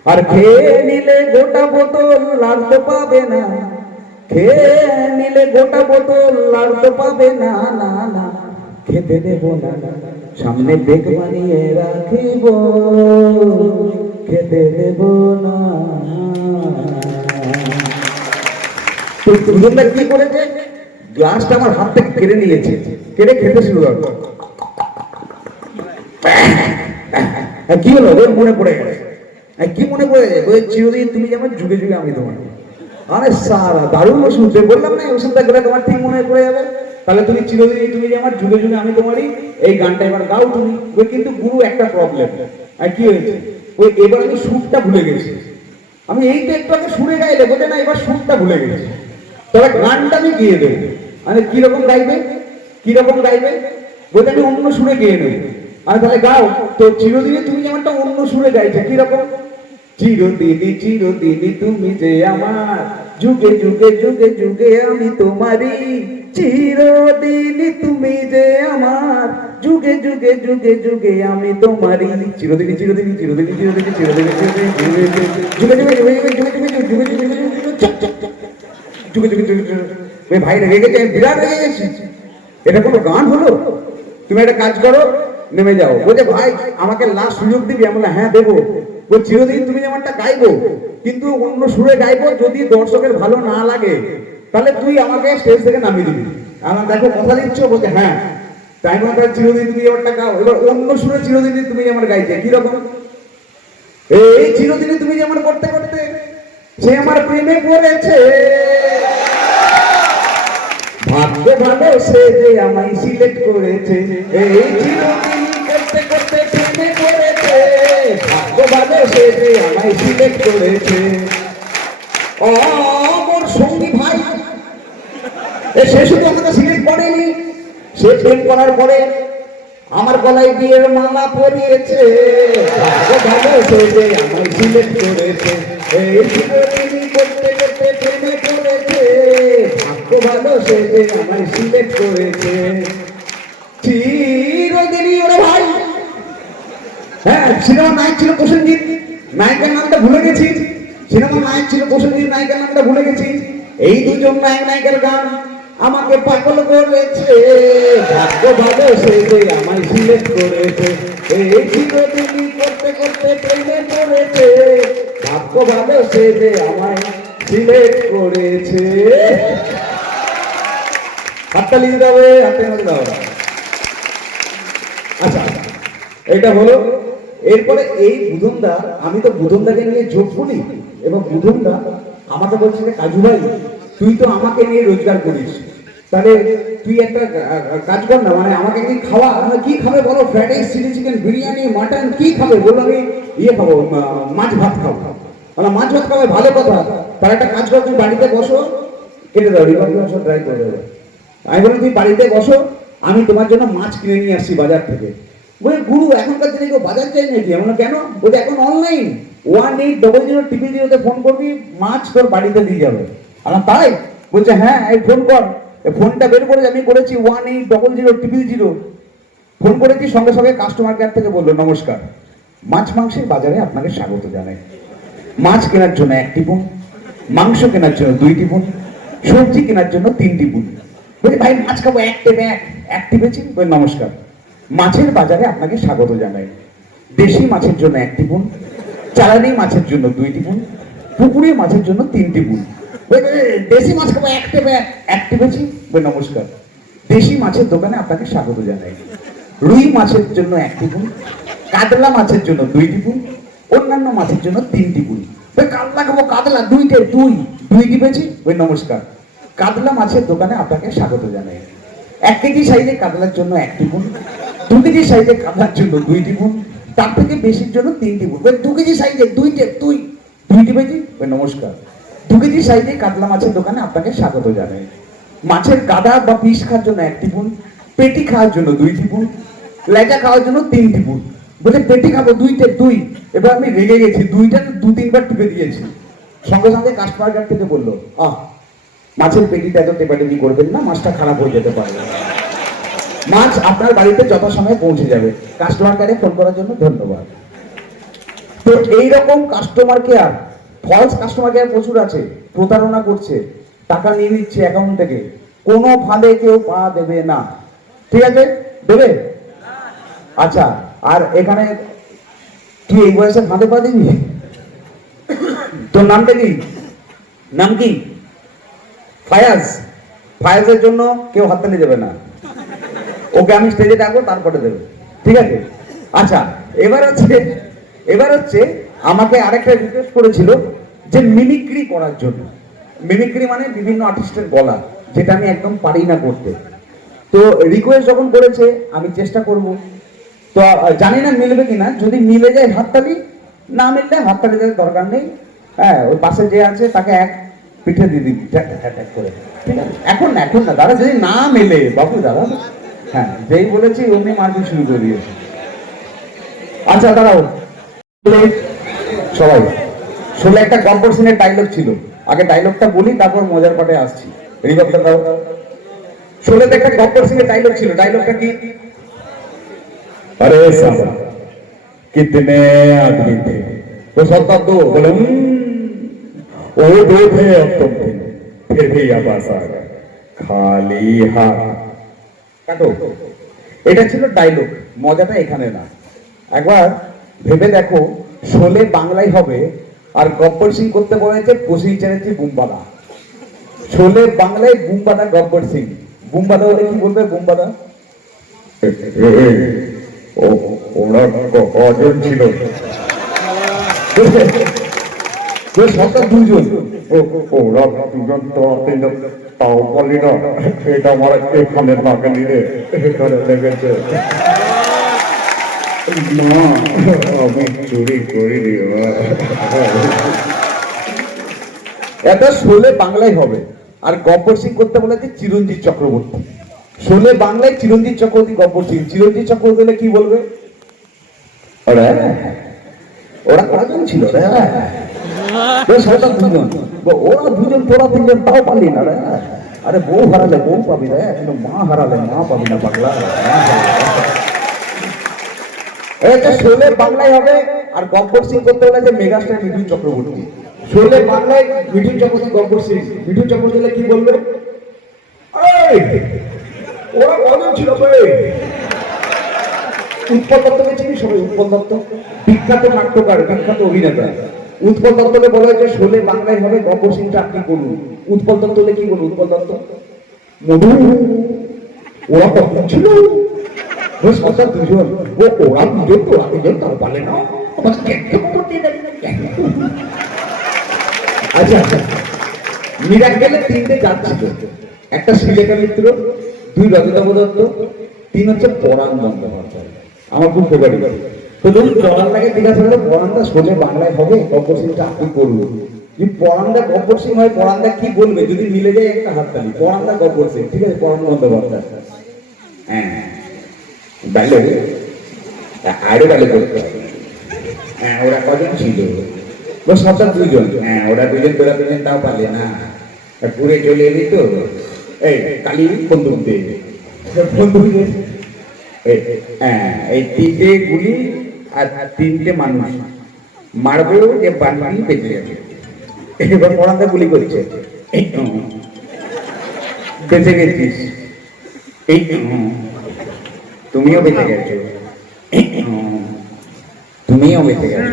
আর খেয়ে নিলে গোটা বোতল লাড়তে পাবে না, খেয়ে নিলে গোটা বোতল লাড়তে পাবে না, না না খেতে দেব না, সামনে বেগ বানিয়ে রাখিব, খেতে দেব না। তো দুজনটা কি করেছে? গ্লাসটা আমার হাত থেকে কেড়ে নিয়েছে, কেড়ে খেতে শুরু করলো। কি হলো? মনে পড়ে গেছে। কি মনে পড়ে গেছে? চিরদিন তুমি যেমন, যুগে যুগে আমি তোমার। আরে সারা দারুণ ওষুধ, বললাম না ওষুধটা করে তোমার ঠিক মনে পড়ে যাবে। তাহলে তুমি চিরদিনই তুমি যেমন, যুগে যুগে আমি তোমারই, এই গানটা এবার গাও তুমি। কিন্তু গুরু একটা প্রবলেম, আর কি হয়েছে, ওই এবার আমি সুরটা ভুলে গেছি। আমি এই তো একটু আগে সুরে গাইলে বোঝে না, এবার সুরটা ভুলে গেছি, তবে গানটা আমি গিয়ে দেবো। মানে কিরকম গাইবে, কিরকম গাইবে বলতে আমি অন্য সুরে গিয়ে নেব। আমি তাহলে গাও তো, চিরদিনই তুমি যেমনটা অন্য সুরে গাইছে, কিরকম? চিরদিনই চিরদিনই তুমি যে আমার, যুগে যুগে যুগে যুগে আমি তোমারই। চিরদিনই তুমি যে আমার, যুগে যুগে যুগে যুগে আমি তোমারই। চিরদিনই চিরদিনই চিরদিনই চিরদিনই চিরদিনই চিরদিনই যুগে যুগে যুগে যুগে যুগে যুগে যুগে যুগে যুগে যুগে যুগে যুগে। ভাই রেগে গেছে, বিরাট রেগে গেছি। এটা কোনো গান হলো? তুমি একটা কাজ করো, নেমে যাও। বলছে ভাই আমাকে লাস্ট সুযোগ দিবি? আমি বললাম হ্যাঁ দেবো। বল চিরদিন তুমি যেমনটা গাইবো, কিন্তু অন্য সুরে গাইবো, যদি দর্শকের ভালো না লাগে তাহলে তুই আমাকে স্টেজ থেকে নামিয়ে দিবি। আমার দেখো কথা দিচ্ছ? বলছে হ্যাঁ। তাই মানে চিরদিন তুমি যেমনটা গাও, এবার অন্য সুরে চিরদিন তুমি যেমন গাইছে, কিরকম? এই চিরদিন তুমি যেমন করতে করতে সে আমার প্রেমে পড়েছে, ভাগ্য ভালো সে যে আমায় সিলেক্ট করেছে। এই চিরদিন করতে করতে প্রেমে পড়েছে, ভাগ্য ভালো সে যে আমায় সিলেক্ট করেছে। ও মোর সঙ্গী ভাই, সে শুধু আমাকে সিলেক্ট করেনি, সে প্রেম করার পরে আমার গলায় বিয়ের মালা পরিয়েছে। ভাগ্য ভালো সে যে আমায় সিলেক্ট করেছে। এই চিরদিন করতে করতে প্রেমে পড়েছে, ভাগ্য ভালো সে যে আমায় সিলেক্ট করেছে। চিরদিনই ওরে ভাই। হ্যাঁ, সিনেমার নায়ক ছিল প্রসেনজিৎ, নায়িকার নামটা ভুলে গেছি। সিনেমার নায়ক ছিল প্রসেনজিৎ, নায়িকার নামটা ভুলে গেছি। এই দুজন নায়ক নায়িকার গান আমাকে পাগল করেছে। ভাগ্য ভালো সে যে আমায় সিলেক্ট করেছে। এই চিরদিনই করতে করতে প্রেমে পড়েছে, ভাগ্য ভালো সে যে আমায় সিলেক্ট করেছে। হাততালি দিতে হবে, হাততালি দিতে হবে। আচ্ছা, এটা হলো। এরপরে এই বুধনদা, আমি তো বুধনদাকে নিয়ে যোগ বলি, এবং বুধনদা আমাকে বলছে যে কাজু ভাই তুই তো আমাকে নিয়ে রোজগার করিস, তাহলে তুই একটা কাজ কর না, মানে আমাকে কি খাওয়া। কি খাবে বলো? Fried rice, chilli chicken, biryani, mutton, কি খাবে? বললো আমি ইয়ে খাবো, মাছ ভাত খাবো। বলো মাছ ভাত খাবে, ভালো কথা। তার একটা কাজ কর, তুমি বাড়িতে বসো, কেটে দাও, রিভার সব ড্রাই করে দেবে। আমি বলি তুই বাড়িতে বসো, আমি তোমার জন্য মাছ কিনে নিয়ে আসছি বাজার থেকে। বলে গুরু এখনকার দিনে কেউ বাজার চাই নাকি? এমন কেন? বলছে এখন অনলাইন 1800 ফোন করবি, মাছ তোর বাড়িতে দিয়ে যাবে। আমার তাই? বলছে হ্যাঁ, এই ফোন কর। ফোনটা বের করে আমি করেছি 1800 ফোন করেছি, সঙ্গে সঙ্গে কাস্টমার কেয়ার থেকে বললো নমস্কার, মাছ মাংসের বাজারে আপনাকে স্বাগত জানাই। মাছ কেনার জন্য 1 টিপুন, মাংস কেনার জন্য 2 টিপুন, সবজি কেনার জন্য 3 টিপুন। বলছি ভাই মাছ খাবো, এক টিপেছি। বলে নমস্কার, মাছের বাজারে আপনাকে স্বাগত জানাই। দেশি মাছের জন্য 1 টিপুন, চালানি মাছের জন্য 2 টিপুন, পুকুরের মাছের জন্য 3 টিপুন। দেশি মাছ খাবো, এক টিপেছি। বলে নমস্কার, দেশি মাছের দোকানে আপনাকে স্বাগত জানাই। রুই মাছের জন্য 1 টিপুন, কাতলা মাছের জন্য 2 টিপুন, অন্যান্য মাছের জন্য 3 টিপুন। কাতলা খাবো, কাতলা 2 টিপেছি। বলে নমস্কার, কাতলা মাছের দোকানে আপনাকে স্বাগত জানাই। 1 কেজি সাইজে কাতলার জন্য 1 টিপুন, 2 কেজি সাইজে কাতলার জন্য 2 টিপুন, তার থেকে বেশির জন্য 3 টিপুন। 2 কেজি সাইজে 2 টিপেছি। নমস্কার, 2 কেজি সাইজে কাতলা মাছের দোকানে আপনাকে স্বাগত জানাই। মাছের গাদা বা পিস খাওয়ার জন্য 1 টিপুন, পেটি খাওয়ার জন্য 2 টিপুন, লেজা খাওয়ার জন্য 3 টিপুন। বলে পেটি খাবো 2। এবার আমি রেগে গেছি, 2টা 2-3 বার টিপে দিয়েছি। সঙ্গে সঙ্গে কাস্টমার কেয়ার থেকে বললো মাছের পেটিটা এত টেপাটেপি করবেন না, মাছটা খারাপ হয়ে যেতে পারে। মাছ আপনার বাড়িতে যথাসময়ে পৌঁছে যাবে। কাস্টমার কেয়ারে ফোন করার জন্য ধন্যবাদ। তো এইরকম customer care, false customer care প্রচুর আছে, প্রতারণা করছে, টাকা নিয়ে নিচ্ছে অ্যাকাউন্ট থেকে। কোনো ফাঁদে কেউ পা দেবে না, ঠিক আছে? দেবে? আচ্ছা, আর এখানে তুই এই বয়সে ফাঁদে পা দিবি? তোর নামটা কি? নাম কি? ফায়াজ। ফায়াজের জন্য কেউ হাততালি দেবে না, ওকে আমি স্টেজে ডাকবো, তারপরে দেবে, ঠিক আছে? আচ্ছা, এবার হচ্ছে আমাকে আরেকটা রিকোয়েস্ট করেছিল যে মিমিক্রি করার জন্য। মিমিক্রি মানে বিভিন্ন আর্টিস্টের গলা, যেটা আমি একদম পারি না করতে। তো রিকোয়েস্ট যখন করেছে আমি চেষ্টা করব। তো জানি না মিলবে কিনা, যদি মিলে যায় হাততালি, না মিললে হাততালি দেওয়ার দরকার নেই। হ্যাঁ, ওই পাশে যে আছে তাকে এক পিঠে দিয়ে দিবি ট্যাক করে, ঠিক আছে? এখন না, এখন না দাদা, যদি না মেলে বাবু দাদা, হ্যাঁ যেই বলেছি অমনি মারপিট শুরু করে দিয়েছে। আচ্ছা দাঁড়াও সবাই, শোলে একটা গব্বর সিংয়ের ডায়লগ ছিল, আগে ডায়লগটা বলি তারপর মজার পাটে আসছি। রিভাবটা দাও। শোলেতে একটা গব্বর সিংয়ের ডায়লগ ছিল, ডায়লগটা কি? अरे साहब कितने आदमी थे तो सबका दो बोले वो दो थे अब तुम थे फिर भी आवाज आ गया खाली हाथ কাটো। এটা ছিল ডায়লগ, মজাটা এখানে না। একবার ভেবে দেখো, শোলে বাংলায় হবে আর গব্বর সিং করতে বলেছে বসি চ্যাটার্জি বুম্বাদা। শোলে বাংলায় বুম্বাদা গব্বর সিং, বুম্বাদা হলে কি বলবে? বুম্বাদা ওরা কজন ছিল? সরকার দুজন, ওরা দুজন তো তাও বলি না, এটা আমার এখানে বাগানি রে, এখানে লেগেছে মা, আমি চুরি করিনি। এটা শোলে বাংলায় হবে আর গব্বর সিং করতে বলেছে চিরঞ্জিত চক্রবর্তী। শোলে বাংলায় চিরঞ্জিত চক্রবর্তী গব্বর সিং, চিরঞ্জিত চক্রবর্তী হলে কি বলবে? ওরা কজন ছিল রে? দুজন। ওরা দুজন, তোরা তিনজন, তাও পারলি না রে? আরে বউ হারালে বউ পাবি রে, কিন্তু মা হারালে মা পাবি না পাগলা। এটা শোলে বাংলায় হবে আর গব্বর সিং করতে বলেছে মেগাস্টার মিঠুন চক্রবর্তী। শোলে বাংলায় মিঠুন চক্রবর্তী গব্বর সিং, মিঠুন চক্রবর্তী হলে কি বলবে? ওরা কজন ছিল? উৎপল দত্তকে চিনি সবাই, উৎপল দত্ত বিখ্যাত নাট্যকার, বিখ্যাত অভিনেতা। উৎপল দত্তকে বলা হয়েছে শোলে বাংলায় হবে গব্বর সিংটা আপনি করুন। উৎপল দত্ত হলে কি বলুন? উৎপল দত্ত মধু ওরা কখন ছিল? সরকার দুজন, ওরা দুজন, তোরা দুজন, তাও পালে না। আচ্ছা আচ্ছা, মিরাক্কেলে তিনটে জাত ছিল, একটা শ্রীলেখা মিত্র, দুই রজতাভ দত্ত, তিন হচ্ছে পরাণ বন্দ্যোপাধ্যায়। আমার খুব ফেভারিট। তো যদি পরাণটাকে জিজ্ঞাসা করে পরাণটা শোলে বাংলায় হবে গব্বর সিংটা আপনি করুন, যদি পরাণদা গব্বর সিং হয় পরাণদা কি বলবে? যদি মিলে যায় একটা হাততালি, পরাণদা গব্বর সিং, ঠিক আছে? পরাণ বন্দ্যোপাধ্যায়। হ্যাঁ ডায়লগ আরো ডায়লগ করতে হবে। হ্যাঁ ওরা কজন ছিল? সরকার দুজন। হ্যাঁ ওরা দুজন, তোরা দুজন, তাও পারলে না, ঘুরে চলে এলি তো। এই কালি বন্দুক দে, বন্দুক দে। এই তিনটে গুলি আর তিনটে মানুষ মারবো যে বানবানি বেঁচে যাবে। এবার পড়াতে গুলি করছে, বেঁচে গেছিস, এই তুমিও বেঁচে গেছো, তুমিও বেঁচে গেছো।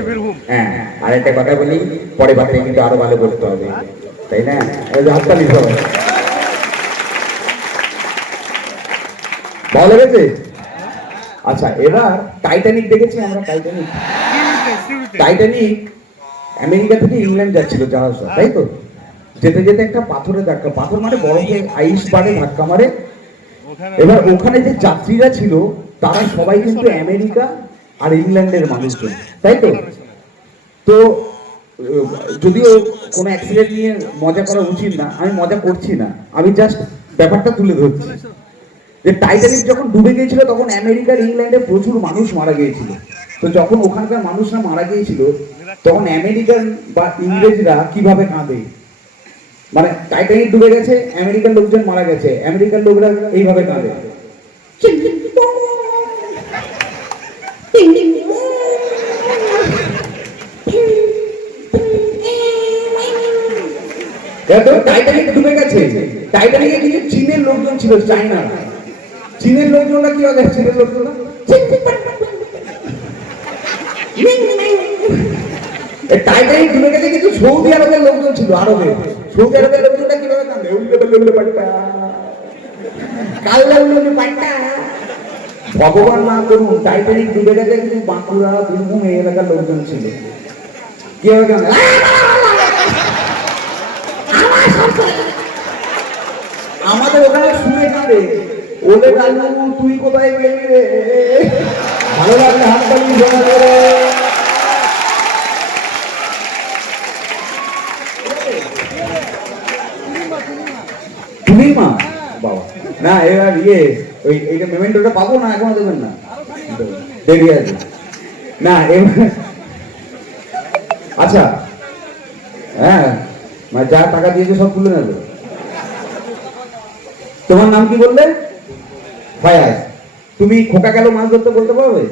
হ্যাঁ আর একটা কথা বলি, পরে বাচ্চায় কিন্তু আরো ভালো করতে হবে, তাই না? হাততালি সবাই, ভালো লেগেছে? আচ্ছা এবার টাইটানিক দেখেছি আমরা। টাইটানিক আমেরিকা থেকে ইংল্যান্ড যাচ্ছিল জাহাজটা, তাই তো? যেতে যেতে একটা পাথরে ধাক্কা, পাথর মানে বরফে আইস বারে ধাক্কা মারে। এবার ওখানে যে যাত্রীরা ছিল তারা সবাই কিন্তু আমেরিকা আর ইংল্যান্ডের মানুষজন, তাই তো? তো যদিও কোনো অ্যাক্সিডেন্ট নিয়ে মজা করা উচিত না, আমি মজা করছি না, আমি জাস্ট ব্যাপারটা তুলে ধরছি যে টাইটানিক যখন ডুবে গিয়েছিল তখন আমেরিকার ইংল্যান্ডে প্রচুর মানুষ মারা গিয়েছিল। তো যখন ওখানকার মানুষরা মারা গিয়েছিল তখন আমেরিকান বা ইংরেজরা কিভাবে কাঁদে, মানে টাইটানিক ডুবে গেছে, আমেরিকান লোকজন মারা গেছে, আমেরিকান লোকরা এইভাবে কাঁদে। টাইটানিক ডুবে গেছে, টাইটানিকে কিন্তু চীনের লোকজন ছিল, চায়না। চীনের লোকজনরা কি হবে? চীনের লোকজনরা টাইটানিক ডুবে গেছে, কিন্তু সৌদি আরবের লোকজন ছিল, আরবে সৌদি আরবের লোকজনরা কিভাবে কাঁদে? ভগবান না করুন টাইটানিক ডুবে গেছে, কিন্তু বাঁকুড়া বীরভূম এই এলাকার লোকজন ছিল, কিভাবে কাঁদে? আমাদের ওখানে শুনে কাঁদে, ওলে লালু তুই কোথায় গেলি রে? ভালো লাগলে হাততালি জমা করে। এবার ওই এইটা পেমেন্টটা পাবো না, এখনো দেবেন না, দেরি আছে না এবার। আচ্ছা হ্যাঁ, মানে যা টাকা দিয়েছে সব তুলে নেবে। তোমার নাম কি বললে? ফায়াজ। তুমি খোকা গেল মাছ ধরতে বলতে পারবে?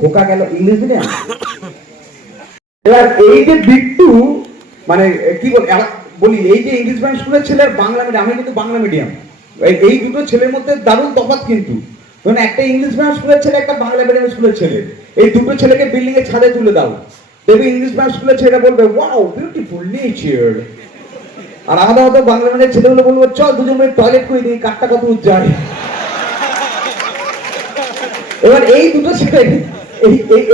খোকা গেল ইংলিশ মিডিয়াম। এবার এই যে বিট্টু মানে কি বলি, এই যে ইংলিশ মিডিয়াম স্কুলের ছেলে আর বাংলা মিডিয়াম, আমি কিন্তু বাংলা মিডিয়াম, এই দুটো ছেলের মধ্যে দারুণ তফাৎ কিন্তু। একটা ইংলিশ মিডিয়াম স্কুলের ছেলে, একটা বাংলা মিডিয়াম স্কুলের ছেলে, এই দুটো ছেলেকে বিল্ডিং এর ছাদে তুলে দাও, দেখবে ইংলিশ মিডিয়াম স্কুলের ছেলেটা বলবে ওয়াও বিউটিফুল নেচার, আর আমাদের হয়তো বাংলা মিডিয়াম ছেলেগুলো বলবো চল দুজন মিলে টয়লেট করে দিই, কাঠটা কত উজ্জ্বল। এবার এই দুটো ছেলে,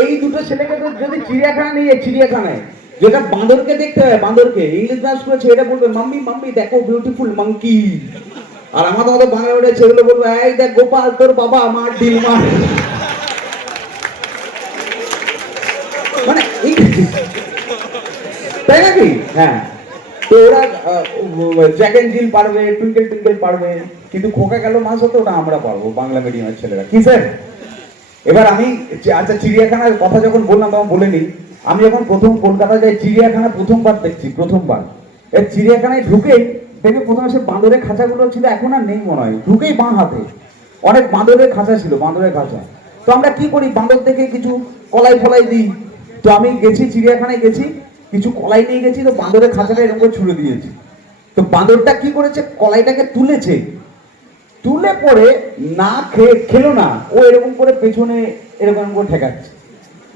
এই দুটো ছেলেকে যদি চিড়িয়াখানা নিয়ে, চিড়িয়াখানায় যেটা বাঁদরকে দেখতে হয়, বাঁদরকে ইংলিশ মিডিয়াম স্কুলের ছেলেটা বলবে মাম্মি মাম্মি দেখো বিউটিফুল মাঙ্কি, আর আমাদের মতো বাংলা মিডিয়াম ছেলেগুলো বলবে এই দেখ গোপাল তোর বাবা আমার ডিল মার। মানে তাই নাকি? হ্যাঁ, তো ওরা জ্যাক এন্ড জিল পারবে, টুইঙ্কেল টুইঙ্কেল পারবে, কিন্তু খোকা গেল মাছ হতে ওটা আমরা পারবো বাংলা মিডিয়ামের ছেলেরা। কি স্যার? এবার আমি আচ্ছা চিড়িয়াখানার কথা যখন বললাম তখন বলে নিই, আমি যখন প্রথম কলকাতা যাই চিড়িয়াখানা প্রথমবার দেখছি, প্রথমবার এই চিড়িয়াখানায় ঢুকেই দেখে প্রথমে সে বাঁদরের খাঁচাগুলো ছিল, এখন আর নেই মনে হয়, ঢুকেই বাঁ হাতে অনেক বাঁদরের খাঁচা ছিল, বাঁদরের খাঁচা। তো আমরা কি করি, বাঁদর থেকে কিছু কলাই ফলাই দিই। তো আমি গেছি চিড়িয়াখানায় গেছি, কিছু কলাই নিয়ে গেছি, তো বাঁদরের খাঁচাটা এরকম করে ছুঁড়ে দিয়েছি। তো বাঁদরটা কি করেছে, কলাইটাকে তুলেছে, তুলে পরে না খেলো না, ও এরকম করে পেছনে এরকম করে ঠেকাচ্ছে।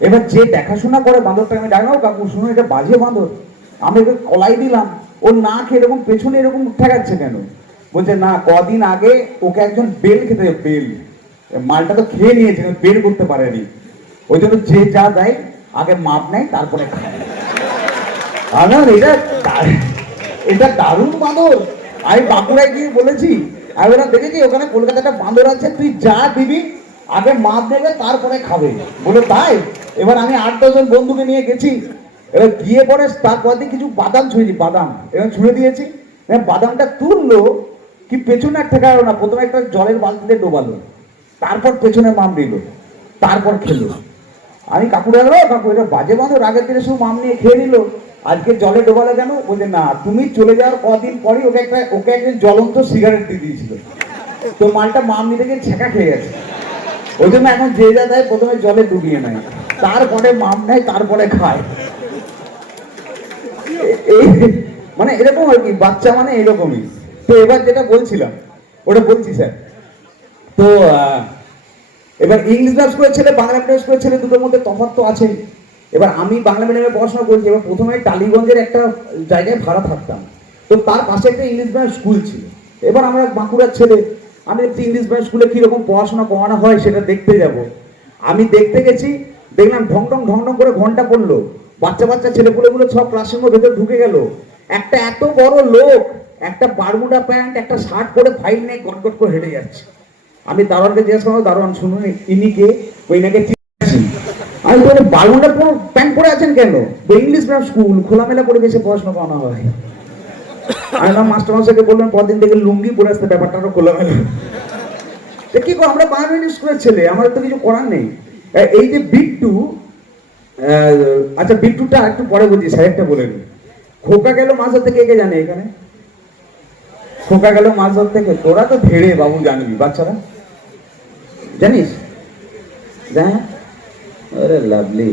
এবার যে দেখাশোনা করে বাঁদরটাকে আমি ডাকলাম কাকু শুনো এটা বাজে বাঁদর, আমি ওকে কলাই দিলাম, ও না খেয়ে এরকম পেছনে এরকম ঠেকাচ্ছে কেন? বলছে না কদিন আগে ওকে একজন বেল খেতে, বেল মালটা তো খেয়ে নিয়েছে, বের করতে পারেনি, ওই জন্য যে যা দেয় আগে মাপ নেয় তারপরে খায়। এটা দারুণ বাঁদর। আমি বাঁকুড়ায় গিয়ে বলেছি, আমি ওরা দেখেছি ওখানে কলকাতাটা বাঁদর আছে, তুই যা দিবি আগে মাপ দেবে তারপরে খাবে, বলে তাই। এবার আমি 8-10 জন বন্ধুকে নিয়ে গেছি, এবার গিয়ে পরে তারপর দিয়ে কিছু বাদাম ছুঁয়েছি, বাদাম এবার ছুঁড়ে দিয়েছি, বাদামটা তুললো কি পেছনে আর ঠেকালো না, প্রথমে একটা জলের বালতিতে ডোবালো, তারপর পেছনে মাম দিল, তারপর খেলো। আমি কাকু ডাকলো কাকু এটা বাজে বাঁদর, আগের দিনে শুধু মাম নিয়ে খেয়ে নিল, আজকে জলে ডোবালো কেন? বলছে না তুমি চলে যাওয়ার কদিন পরই ওকে একজন জ্বলন্ত সিগারেট দিয়ে দিয়েছিল, তো মালটা মাম নিতে গিয়ে ছেঁকা খেয়ে গেছে, ওই জন্য এখন যে যা দেয় প্রথমে জলে ডুবিয়ে নেয়, তারপরে মাম নেয়, তারপরে খায়। এই মানে এরকম আর কি, বাচ্চা মানে এরকমই। তো এবার যেটা বলছিলাম ওটা বলছি স্যার, তো এবার ইংলিশ মিডিয়াম স্কুলের ছেলে বাংলা মিডিয়াম স্কুলের ছেলে দুটোর মধ্যে তফাৎ তো আছেই। এবার আমি বাংলা মিডিয়ামে পড়াশোনা করেছি, এবার প্রথমে টালিগঞ্জের একটা জায়গায় ভাড়া থাকতাম, তো তার পাশে একটা ইংলিশ মিডিয়াম স্কুল ছিল। এবার আমরা বাঁকুড়ার ছেলে, আমি একটু ইংলিশ মিডিয়াম স্কুলে কিরকম পড়াশোনা করানো হয় সেটা দেখতে যাব। আমি দেখতে গেছি, দেখলাম ঢং ঢং ঢং ঢং করে ঘন্টা পড়লো, বাচ্চা বাচ্চা ছেলেপুলেগুলো সব ক্লাসরুমের ভেতর ঢুকে গেল, একটা এত বড় লোক একটা বারমুডা প্যান্ট একটা শার্ট পরে ফাইল নিয়ে গটগট করে হেঁটে যাচ্ছে। আমি দারোয়ানকে জিজ্ঞাসা করলাম দারোয়ান শুনুন ইনি কে? ওই নাকি আমি বলি বারমুডা প্যান্ট পরে আছেন কেন? ইংলিশ মিডিয়াম স্কুল খোলামেলা করে বেশি পড়াশোনা করানো হয়। আমি মাস্টার মশাইকে বললাম পরদিন থেকে লুঙ্গি পরে আসতে, ব্যাপারটা খোলামেলা। কি করো আমরা বাংলা মিডিয়াম স্কুলের ছেলে, আমাদের তো কিছু করার নেই। এই যে বিট্টু, আচ্ছা বিট্টুটা একটু পরে বলছি, সাহেবটা বলে নি। খোকা গেল মাছ ধরতে কে কে জানে এখানে? খোকা গেল মাছ ধরতে কে? তোরা তো ধেড়ে বাবু জানবি, বাচ্চারা জানিস? হ্যাঁ, আরে লাভলি,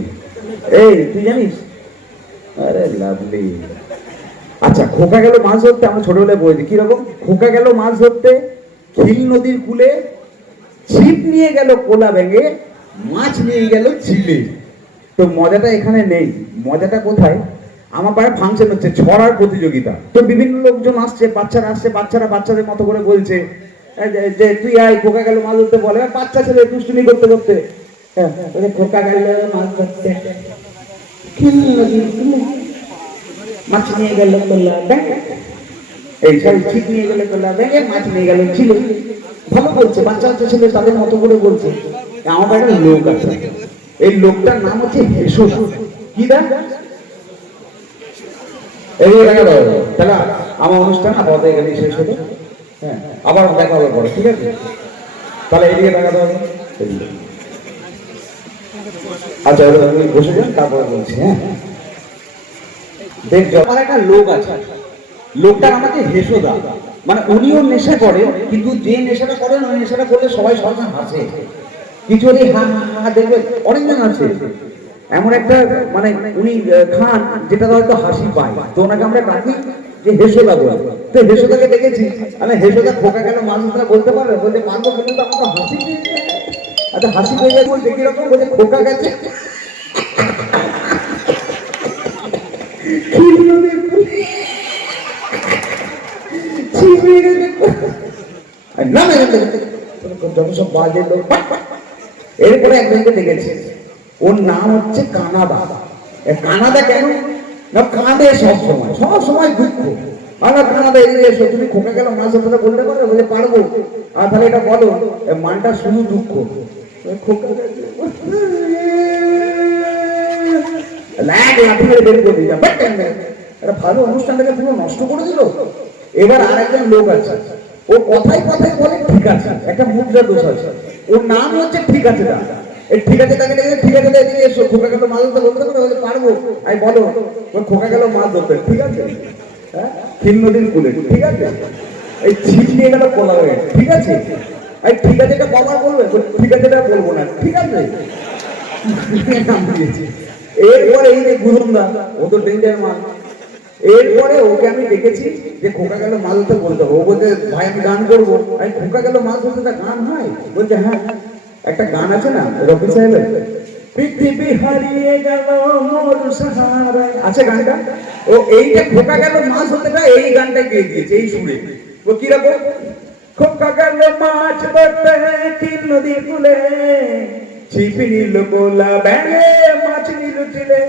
এই তুই জানিস? আরে লাভলি। আচ্ছা খোকা গেল মাছ ধরতে, আমরা ছোটবেলায় বলেছি কিরকম, খোকা গেল মাছ ধরতে খিল নদীর কূলে, ছিপ নিয়ে গেল কোলা ব্যাঙে, মাছ নিয়ে গেল চিলে। তো মজাটা এখানে নেই, মজাটা কোথায়? আমার পাড়ায় ফাংশন হচ্ছে, ছড়ার প্রতিযোগিতা, তো বিভিন্ন লোকজন আসছে, বাচ্চারা আসছে, বাচ্চারা বাচ্চাদের মতো করে বলছে যে তুই আয় খোকা গেল মাছ ধরতে, বলে বাচ্চা ছেলে দুষ্টুমি করতে করতে খোকা গেল মাছ ধরতে মাছ নিয়ে গেল কোলা ব্যাঙে, এই সব ছিপ নিয়ে গেলে কোলা ব্যাঙে, মাছ নিয়ে গেল চিলে। ভালো বলছে, বাচ্চা বাচ্চা ছেলে তাদের মতো করে বলছে। আমার একটা লোক আছে, এই লোকটার নাম হচ্ছে হেসো। কি দেখ এই তাহলে আমার অনুষ্ঠান আপাতত এখানে শেষ হলো। হ্যাঁ, আবার দেখা হবে পরে, ঠিক আছে? তাহলে এদিকে তাকাতে হবে। আচ্ছা, আপনি বসে যান, তারপরে বলছি। হ্যাঁ, দেখছো আমার একটা লোক আছে, লোকটার আমাকে হেসোদা, মানে উনিও নেশা করেন, কিন্তু যে নেশাটা করেন ওই নেশাটা করলে সবাই সবসময় হাসে। কিছু হলে হা হা হা দেখবে, অনেকজন আছে এমন একটা, মানে উনি খান যেটা হয়তো হাসি পায়, তো ওনাকে আমরা ডাকি যে হেসোদা বলে। তো হেসোদাকে দেখেছি আমি, হেসোদা খোকা কেন মানুষরা বলতে পারবে, বলতে পারবো, কিন্তু তো আমার তো হাসি পেয়ে যায়। আচ্ছা, হাসি পেয়ে যায় বলতে কিরকম, বলছে খোকা গেছে এরপরে একজনকে দেখেছি, ওর নাম হচ্ছে কানাদা। কানাদা কেন না, কাঁদে সব সময়, সব সময় দুঃখ। আমরা কানাদা এগিয়ে এসো, তুমি খোকা গেল মাছ ধরতে বলতে পারো, বলে পারবো। আর তাহলে এটা বলো, মানটা শুধু দুঃখ, খোকা একটা ভালো অনুষ্ঠানটাকে পুরো নষ্ট করে দিল। এবার আর একজন লোক আছে, ও কথায় কথায় বলে ঠিক আছে, একটা মুদ্রা দোষ আছে, ওর নাম হচ্ছে ঠিক আছে দা। এই ঠিক আছে তাকে দেখে, ঠিক আছে এদিকে এসো, খোকা গেল মাছ ধরতে বলতে পারো, পারবো। আমি বলো, ওই খোকা গেল মাছ ধরতে, ঠিক আছে? হ্যাঁ, ক্ষীণ নদীর কূলে, ঠিক আছে? এই ছিটিয়ে গেল বলা হয়ে, ঠিক আছে? এই ঠিক আছে এটা বাবা বলবে, ঠিক আছে এটা বলবো না, ঠিক আছে? নাম দিয়েছি। এরপরে এই যে গুরুন্দা, ও তো ডেঞ্জার মাল। এরপরে ওকে আমি দেখেছি যে খোকা গেল মাছ ধরতে বলতে হবে, ও বলতে ভাই আমি গান করবো। আমি খোকা গেল মাছ ধরতে, তা গান হয়? বলছে হ্যাঁ, একটা গান আছে না রফি সাহেবের, পৃথিবী হারিয়ে গেল মোর সাহারায়, আছে গানটা। ও এইটা খোকা গেল মাছ ধরতে, এই গানটা গেয়ে দিয়েছে এই সুরে। ও কিরকম, খোকা গেল মাছ ধরতে ক্ষীণ নদীর কূলে, ছিপি নিল কোলা ব্যাঙে মাছ নিল চিলে,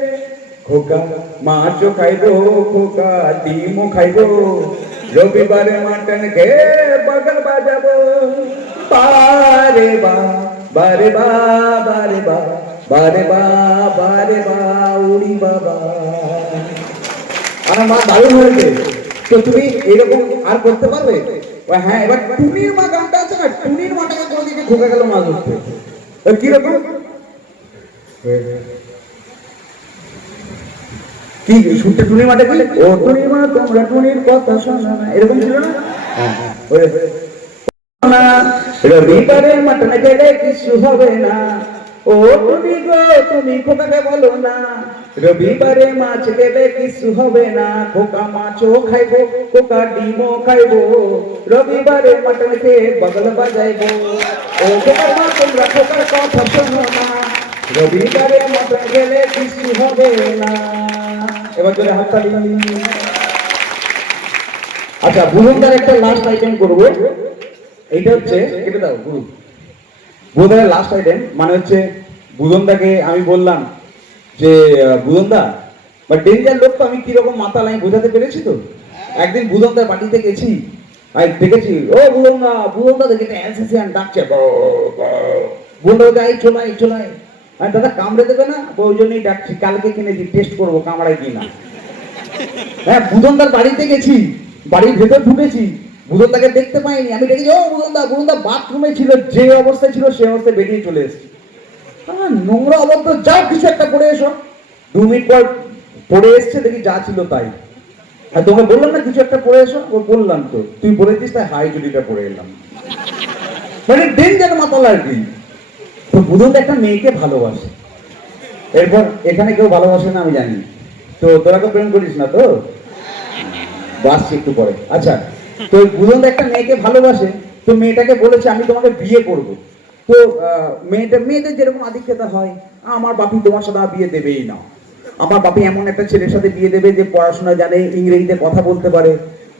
খোকা মাছও খাইবো, খোকা ডিমও খাইবো, রবিবারে মাটন খেয়ে বাগান বাজাবো, বারে বা বারে বা বারে বা বারে বা বারে বা উড়ি বাবা। আমার মা দারুণ হয়েছে। তো তুমি এরকম আর করতে পারবে? হ্যাঁ, এবার টুনির মা গানটা আছে না, টুনির মাটাকে করে দিকে খোকা গেল মাছ ধরতে, কিরকম কি শুনতে, টুনির মাঠে গেলে ও টুনির মা তোমরা টুনির কথা শোনা না, এরকম ছিল না? রবিবারে মাটন গেলে কিছু হবে না, ও টুনি গো তুমি খোকাকে বলো না, রবিবারে মাছ গেলে কিছু হবে না, খোকা মাছও খাইবো, খোকা ডিমও খাইবো, রবিবারে মাটন খেয়ে বগল বাজাইবো, ও খোকার মা তোমরা খোকার কথা শোনো না, রবিবারে মাটন গেলে কিছু হবে না। এবার জোরে হাততালি। আচ্ছা, বুলন্দার একটা লাস্ট আইটেম করবো, এইটা হচ্ছে কেটে দাও গুরু। বুলন্দার লাস্ট আইটেম মানে হচ্ছে, বুলন্দাকে আমি বললাম যে বুলন্দা বা ডেঞ্জার লোক, তো আমি কিরকম মাতাল আমি বোঝাতে পেরেছি তো। একদিন বুলন্দার বাড়িতে গেছি, আমি দেখেছি ও বুলন্দা, বুলন্দা দেখে অ্যালসেসিয়ান ডাকছে, বুলন্দা এই চলাই চলাই, আর দাদা কামড়ে দেবে না, ওই জন্যই ডাকছি, কালকে কিনেছি টেস্ট করবো কামড়ায় কিনা। হ্যাঁ, বুদনদার বাড়িতে গেছি, বাড়ির ভেতর ঢুকেছি, বুদনদাকে দেখতে পাইনি, আমি দেখেছি ও বুদনদা, বুদনদা বাথরুমে ছিল, যে অবস্থায় ছিল সে অবস্থায় বেরিয়ে চলে এসেছি। নোংরা অবস্থা, যাও কিছু একটা করে এসো। 2 মিনিট পর পড়ে এসছে, দেখি যা ছিল তাই। আর তোকে বললাম না কিছু একটা পড়ে এসো, ও বললাম তো, তুই বলেছিস তাই হাই চুরিটা পড়ে এলাম, মানে ডেঞ্জার মাতাল আর কি। তো বুদনদা একটা মেয়েকে ভালোবাসে, এরপর এখানে কেউ ভালোবাসে না আমি জানি, তো তোরা তো প্রেম করিস না তো, বাসছি একটু পরে। আচ্ছা, তো বুদনদা একটা মেয়েকে ভালোবাসে, তো মেয়েটাকে বলেছে আমি তোমাকে বিয়ে করব। তো মেয়েদের যেরকম আধিক্যতা হয়, আমার বাপি তোমার সাথে বিয়ে দেবেই না, আমার বাপি এমন একটা ছেলের সাথে বিয়ে দেবে যে পড়াশোনা জানে, ইংরেজিতে কথা বলতে পারে।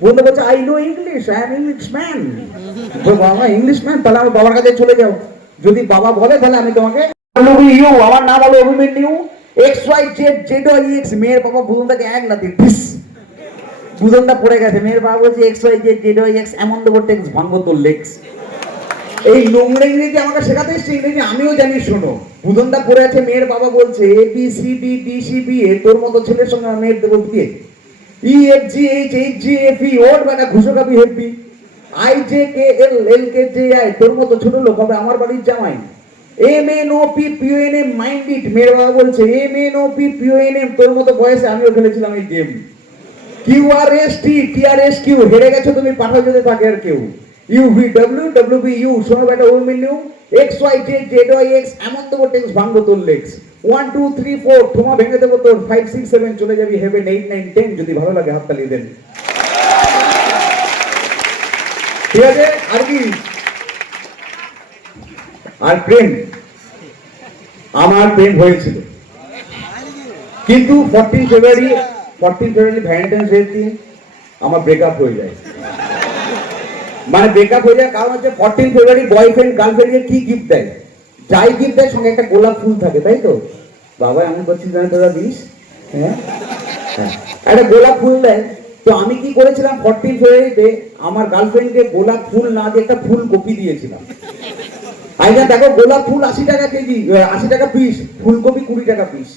বলতে বলছে I know English, I am English man. বাবা ইংলিশ ম্যান, তাহলে আমার বাবার কাছে চলে যাও, যদি বাবা বলে তাহলে আমি তোমাকে, আমার নাম হলো Abhimanyu, X Y Z Z Y X. মেয়ের বাবা বুদনদাকে এক লাথি ডিস, বুদনদা পড়ে গেছে। মেয়ের বাবা বলছে X Y Z Z Y X, এমন দেবো টেক্স ভাঙবো তোর লেক্স। এই নোংরা ইংরেজি আমাকে শেখাতে এসছে, ইংরেজি আমিও জানি। শোনো, বুদনদা পড়ে আছে, মেয়ের বাবা বলছে A B C D D C B A, তোর মতো ছেলের সঙ্গে মেয়ের দেবো বিয়ে, E F G H H G F E, ওর বেটা ঘুষো খাবি হেপি। IJKLLKJI, তোর মতো ছোট লোক হবে আমার বাড়ির জামাই। MNOPPONM, মাইন্ড ইট, মেয়ের বাবা বলছে MNOPPONM, তোর মতো বয়সে আমিও খেলেছিলাম এই গেম। QRST TRSQ, হেরে গেছো তুমি, পাঠাও যদি থাকে আর কেউ। UVWWBU, শোনো বেটা উর্মিলিউ, XYZ ZYX, এমন দেবো টেক্স ভাঙবো তোর লেক্স। 1 2 3 4, তোমা ভেঙে দেবো তোর। 5 6 7, চলে যাবি হেভেন। 8 9 10, যদি ভালো লাগে হাততালি দেন। ঠিক আছে, আর কি? আর প্রেম, আমার প্রেম হয়েছিল, কিন্তু 14 ফেব্রুয়ারি ভ্যালেন্টাইন্স ডে দিন আমার ব্রেকআপ হয়ে যায়। মানে ব্রেকআপ হয়ে যায় কারণ হচ্ছে 14 ফেব্রুয়ারি বয়ফ্রেন্ড গার্লফ্রেন্ডকে কি গিফট দেয়? যাই গিফট দেয় সঙ্গে একটা গোলাপ ফুল থাকে, তাই তো? বাবা এমন করছিস জানো তোরা দিস, হ্যাঁ একটা গোলাপ ফুল দেয়। তো আমি কি করেছিলাম 14 ফেব্রুয়ারিতে আমার গার্লফ্রেন্ডকে গোলাপ ফুল না দিয়ে একটা ফুলকপি দিয়েছিলাম। আইনা দেখো, গোলাপ ফুল 80 টাকা কেজি, 80 টাকা পিস, ফুলকপি 20 টাকা পিস।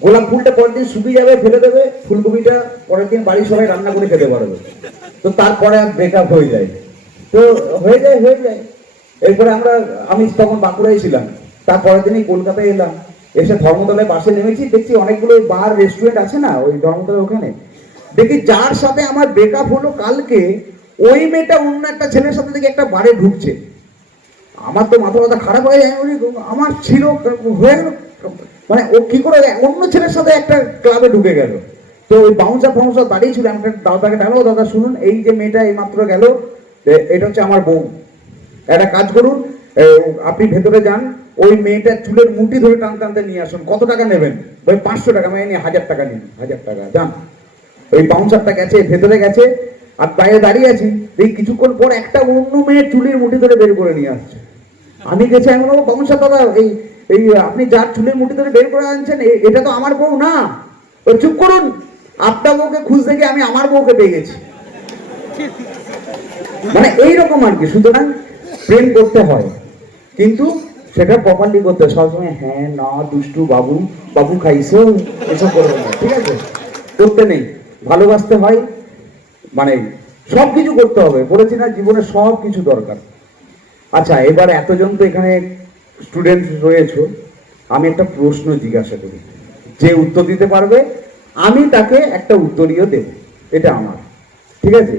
গোলাপ ফুলটা পরের দিন শুকিয়ে যাবে, ফেলে দেবে, ফুলকপিটা পরের দিন বাড়ির সবাই রান্না করে খেতে পারবে। তো তারপরে ব্রেকআপ হয়ে যায়। তো হয়ে যায়। এরপরে আমি তখন বাঁকুড়ায় ছিলাম, তারপরের দিনই কলকাতায় এলাম। এসে ধর্মতলায় বাসে নেমেছি, দেখছি অনেকগুলো বার রেস্টুরেন্ট আছে না ওই ধর্মতলায়, ওখানে দেখি যার সাথে আমার ব্রেকআপ হলো কালকে, ওই মেয়েটা অন্য একটা ছেলের সাথে দেখি একটা বারে ঢুকছে। আমার তো মাথা খারাপ হয়ে যায়। আমার ছিল হয়ে গেল, মানে ও কি করে অন্য ছেলের সাথে একটা ক্লাবে ঢুকে গেল। তো ওই বাউন্সার দাঁড়িয়ে ছিল, আমাকে দাদাকে ডালো, দাদা শুনুন, এই যে মেয়েটা এইমাত্র গেল, এটা হচ্ছে আমার বউ। একটা কাজ করুন, আপনি ভেতরে যান, ওই মেয়েটার চুলের মুঠি ধরে টানতে নিয়ে আসুন। কত টাকা নেবেন? ওই 500 টাকা। মানে নিয়ে 1000 টাকা নিন, 1000 টাকা যান। ওই বাউন্সারটা গেছে, ভেতরে গেছে, আর বাইরে দাঁড়িয়ে আছি। এই কিছুক্ষণ পর একটা অন্য মেয়ের চুলের মুঠি ধরে বের করে নিয়ে আসছে। আমি গেছি, আমি বলবো বাউন্সার দাদা, এই আপনি যার চুলের মুঠি ধরে বের করে আনছেন, এটা তো আমার বউ না। ওই চুপ করুন, আপনার বউকে খুঁজতে গিয়ে আমি আমার বউকে পেয়ে গেছি। মানে এইরকম আর কি। সুতরাং প্রেম করতে হয়, কিন্তু সেটা প্রপারলি করতে হয়। সবসময় হ্যাঁ না দুষ্টু বাবু খাইছো এসব করবে না, ঠিক আছে? করতে নেই, ভালোবাসতে হয়, মানে সবকিছু করতে হবে। বলেছি না, জীবনে সব কিছু দরকার। আচ্ছা, এবার এতজন তো এখানে স্টুডেন্ট রয়েছে, আমি একটা প্রশ্ন জিজ্ঞাসা করি, যে উত্তর দিতে পারবে আমি তাকে একটা উত্তরীয় দেব, এটা আমার, ঠিক আছে?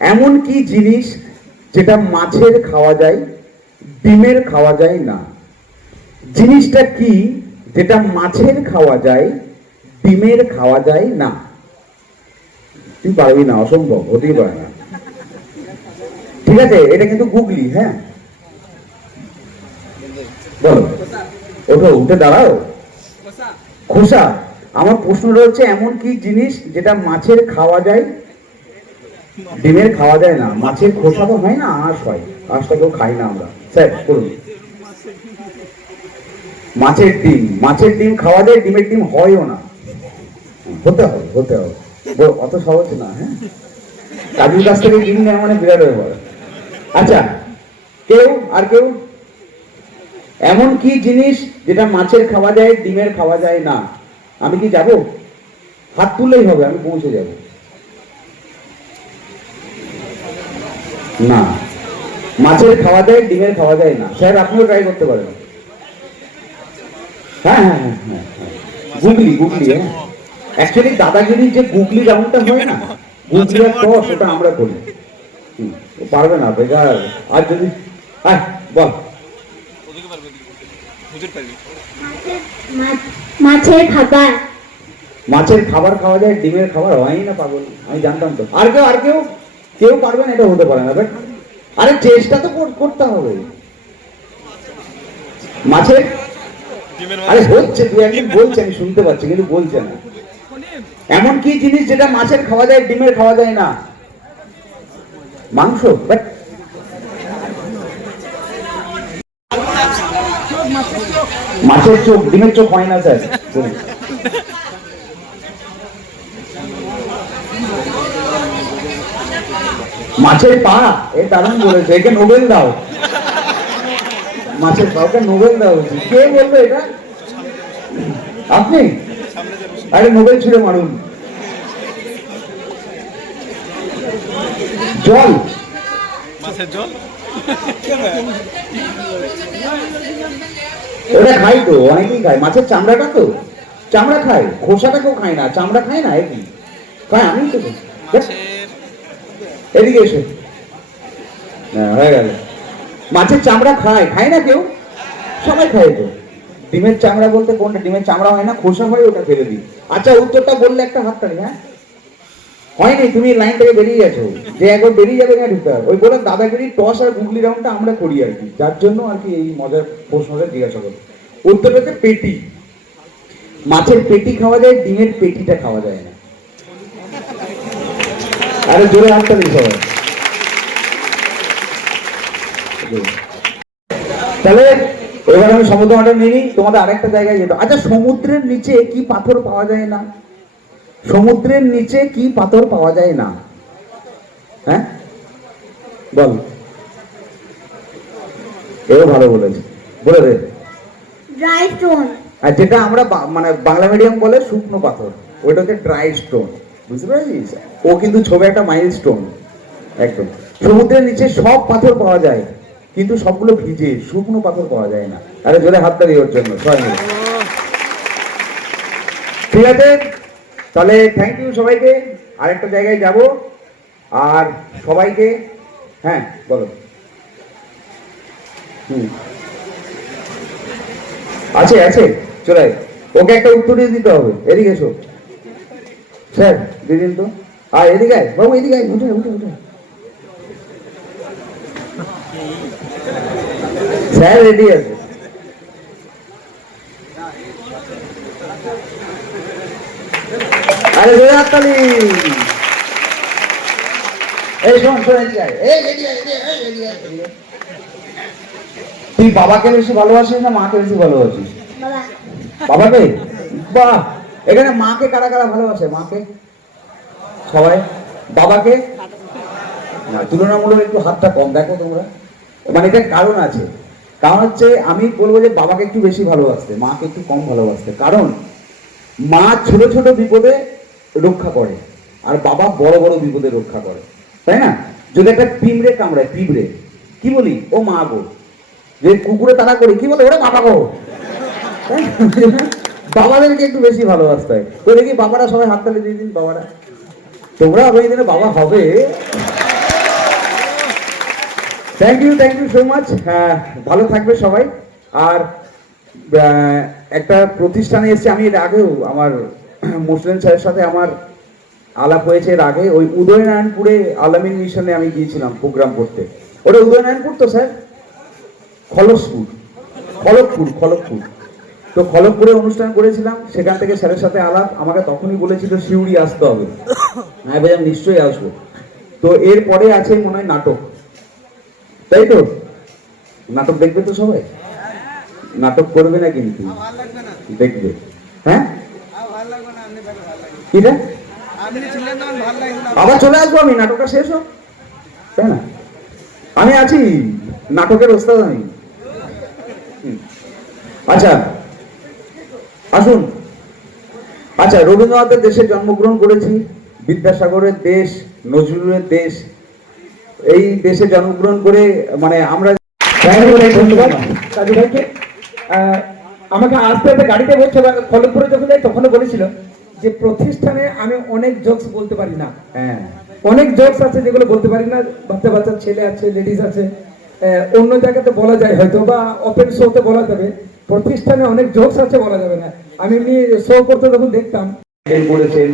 এমন কি জিনিস যেটা মাছের খাওয়া যায়, ডিমের খাওয়া যায় না? জিনিসটা কি যেটা মাছের খাওয়া যায়, ডিমের খাওয়া যায় না? তুই পারবি না, অসম্ভব, হতেই পারে না। ঠিক আছে, এটা কিন্তু গুগলি। হ্যাঁ বলো, ওঠো, উঠে দাঁড়াও। খোসা। আমার প্রশ্নটা হচ্ছে, এমন কি জিনিস যেটা মাছের খাওয়া যায়, ডিমের খাওয়া যায় না? মাছের খোসা তো হয় না, আঁশ হয়, আঁশটা কেউ খাই না আমরা। স্যার বলুন। মাছের ডিম খাওয়া যায়, ডিমের ডিম হয়ও না। হতে হবে অত সহজ না। হ্যাঁ, কাজুর কাছ থেকে ডিম নেওয়া মানে বিরাট ব্যাপার। আচ্ছা, আর কেউ? এমন কি জিনিস যেটা মাছের খাওয়া যায়, ডিমের খাওয়া যায় না? আমি কি যাব? হাত তুললেই হবে, আমি পৌঁছে যাব। না, মাছের খাওয়া যায়, ডিমের খাওয়া যায় না। স্যার আপনিও ট্রাই করতে পারেন। হ্যাঁ, গুগলি। হ্যাঁ, অ্যাকচুয়ালি দাদাগিরির যে গুগলি রাউন্ডটা হয় না, গুগলি আর টস, ওটা আমরা করি। পারবে না বেকার। আর যদি বল। মাছের খাবার খাওয়া যায়, ডিমের খাবার হয় না, পাগল, আমি জানতাম তো। আর কেউ পারবে না? এটা হতে পারে না। আরে চেষ্টা তো করতে হবে। মাছের, আরে হচ্ছে, তুই একদিন বলছে, আমি শুনতে পাচ্ছি, কিন্তু বলছে না। এমন কি জিনিস যেটা মাছের খাওয়া যায়, ডিমের খাওয়া যায় না? মাংস। মাছের চোখ, ডিমের চোখ হয় না স্যার। মাছের পা, এ দারুণ বলেছে, একে নোবেল দাও। মাছের পাকে নোবেল দাও। কে বললো এটা? আপনি? আরে নোবেল ছুড়ে মারুন। জল। গ্লাসের জল ওটা খাই তো, অনেকেই খায় মাছের চামড়াটা, তো চামড়া খায়, খোসাটা কেউ খায় না, চামড়া খায় না, একই খায়। আমি তো এদিকে এসে হয়ে গেল, মাছের চামড়া খায়, খায় না কেউ? সবাই খায় তো। ডিমের চামড়া বলতে কোনটা? ডিমের চামড়া হয় না, খোসা হয়, ওটা ফেলে দিই। আচ্ছা, উত্তরটা বললে একটা হাততালি। হ্যাঁ, হয়নি, তুমি লাইন থেকে বেরিয়ে গেছো, যে একবার বেরিয়ে যাবে না ঢুকতে হবে। ওই বলে দাদাগিরি টস আর গুগলি রাউন্ডটা আমরা করি আর কি, যার জন্য আর কি এই মজার প্রশ্নটা জিজ্ঞাসা করো। উত্তর হচ্ছে পেটি। মাছের পেটি খাওয়া যায়, ডিমের পেটিটা খাওয়া যায় না। আরে জোরে হাততালি সবাই। তাহলে এবার আমি সমুদ্র মাঠে নিয়ে নিই, তোমাদের আরেকটা জায়গায় যেতে। আচ্ছা, সমুদ্রের নিচে কি পাথর পাওয়া যায় না? সমুদ্রের নিচে কি পাথর পাওয়া যায় না? হ্যাঁ বল। এও ভালো বলেছে, বলে দে। Dry stone. আর যেটা আমরা মানে বাংলা মিডিয়াম বলে শুকনো পাথর, ওইটা হচ্ছে ড্রাই স্টোন। বুঝতে পেরেছিস? ও কিন্তু ছবি একটা মাইল স্টোন একদম। সমুদ্রের নিচে সব পাথর পাওয়া যায়, কিন্তু সবগুলো ভিজে, শুকনো পাথর পাওয়া যায় না। আরে জোরে হাততালি ওর জন্য সবাই মিলে। ঠিক আছে, তাহলে থ্যাংক ইউ সবাইকে। আরেকটা জায়গায় যাব, আর সবাইকে, হ্যাঁ বলো। আছে আছে, চলে আয়। ওকে একটা উত্তর দিয়ে দিতে হবে। এদিকে এসো স্যার, দিয়ে দিন তো। আর এদিকে আয় বাবু, এদিকে আয়, উঠে উঠে উঠে। স্যার রেডি আছে। আরে জোরে হাততালি। এই শোন শোন, এদিকে আয়, এই এদিকে আয়, এদিকে আয়, এদিকে আয়, এদিকে আয়। তুই বাবাকে বেশি ভালোবাসিস না মাকে বেশি ভালোবাসিস? বাবা। বাবাকে? বাহ, এখানে মাকে কারা কারা ভালোবাসে? মাকে সবাই, বাবাকে না, তুলনামূলক একটু হাতটা কম দেখো তোমরা। মানে এটার কারণ আছে, কারণ হচ্ছে আমি বলবো যে বাবাকে একটু বেশি ভালোবাসতে, মাকে একটু কম ভালোবাসতে। কারণ মা ছোট ছোট বিপদে রক্ষা করে, আর বাবা বড় বড় বিপদে রক্ষা করে, তাই না? যদি একটা পিঁমড়ে কামড়ায়, পিঁমড়ে কি বলি? ও মা গো। যে কুকুরে তারা করি, কি বলে? ওরা বাবা গো। বাবাদেরকে একটু বেশি ভালোবাসতে হয়। তো দেখি বাবারা সবাই হাততালি দিয়ে দিন, বাবারা। তোমরা আগামী দিনে বাবা হবে। Thank you so much. হ্যাঁ, ভালো থাকবে সবাই। আর একটা প্রতিষ্ঠানে এসেছি আমি, এর আগেও আমার মুসলিম স্যারের সাথে আমার আলাপ হয়েছে এর আগে। ওই উদয়নারায়ণপুরে আলামিন মিশনে আমি গিয়েছিলাম প্রোগ্রাম করতে। ওটা উদয়নারায়ণপুর তো স্যার? খলসপুর, খলকপুর। তো খলকপুরে অনুষ্ঠান করেছিলাম, সেখান থেকে স্যারের সাথে আলাপ। আমাকে তখনই বলেছিল শিউড়ি আসতে হবে। আমি বললাম নিশ্চয়ই আসবো। তো এরপরে আছে মনে হয় নাটক, তাই তো? নাটক দেখবে তো সবাই? নাটক করবে না কিন্তু দেখবে। হ্যাঁ, কিটা আবার চলে আসবো আমি, নাটকটা শেষ হোক, তাই না? আমি আছি, নাটকের ওস্তাদ আমি। আচ্ছা আসুন। আচ্ছা, রবীন্দ্রনাথের দেশে জন্মগ্রহণ করেছি, বিদ্যাসাগরের দেশ, নজরুলের দেশ, এই দেশে জন্মগ্রহণ করে মানে আমরা। ধন্যবাদ কাজু ভাইকে। আমাকে আসতে আসতে গাড়িতে বলছে, খলকপুরে যখন যাই তখনও বলেছিল যে প্রতিষ্ঠানে আমি অনেক জোকস বলতে পারি না। হ্যাঁ, অনেক জোকস আছে যেগুলো বলতে পারি না। বাচ্চা বাচ্চা ছেলে আছে, লেডিস আছে, অন্য জায়গাতে বলা যায় হয়তো, বা ওপেন শোতে বলা যাবে। প্রতিষ্ঠানে অনেক জোকস আছে, বলা যাবে না। আমি এমনি শো করতে যখন দেখতাম করেছেন,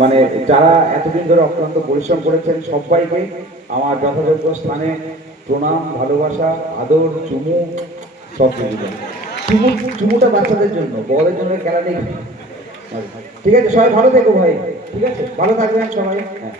মানে যারা এতদিন ধরে অক্লান্ত পরিশ্রম করেছেন সবাইকে আমার যথাযোগ্য স্থানে প্রণাম, ভালোবাসা, আদর, চুমু সব কিছু। চুমুটা বাচ্চাদের জন্য, বড়দের জন্য খেলা নেই। ঠিক আছে, সবাই ভালো থেকো ভাই। ঠিক আছে, ভালো থাকবেন সবাই। হ্যাঁ।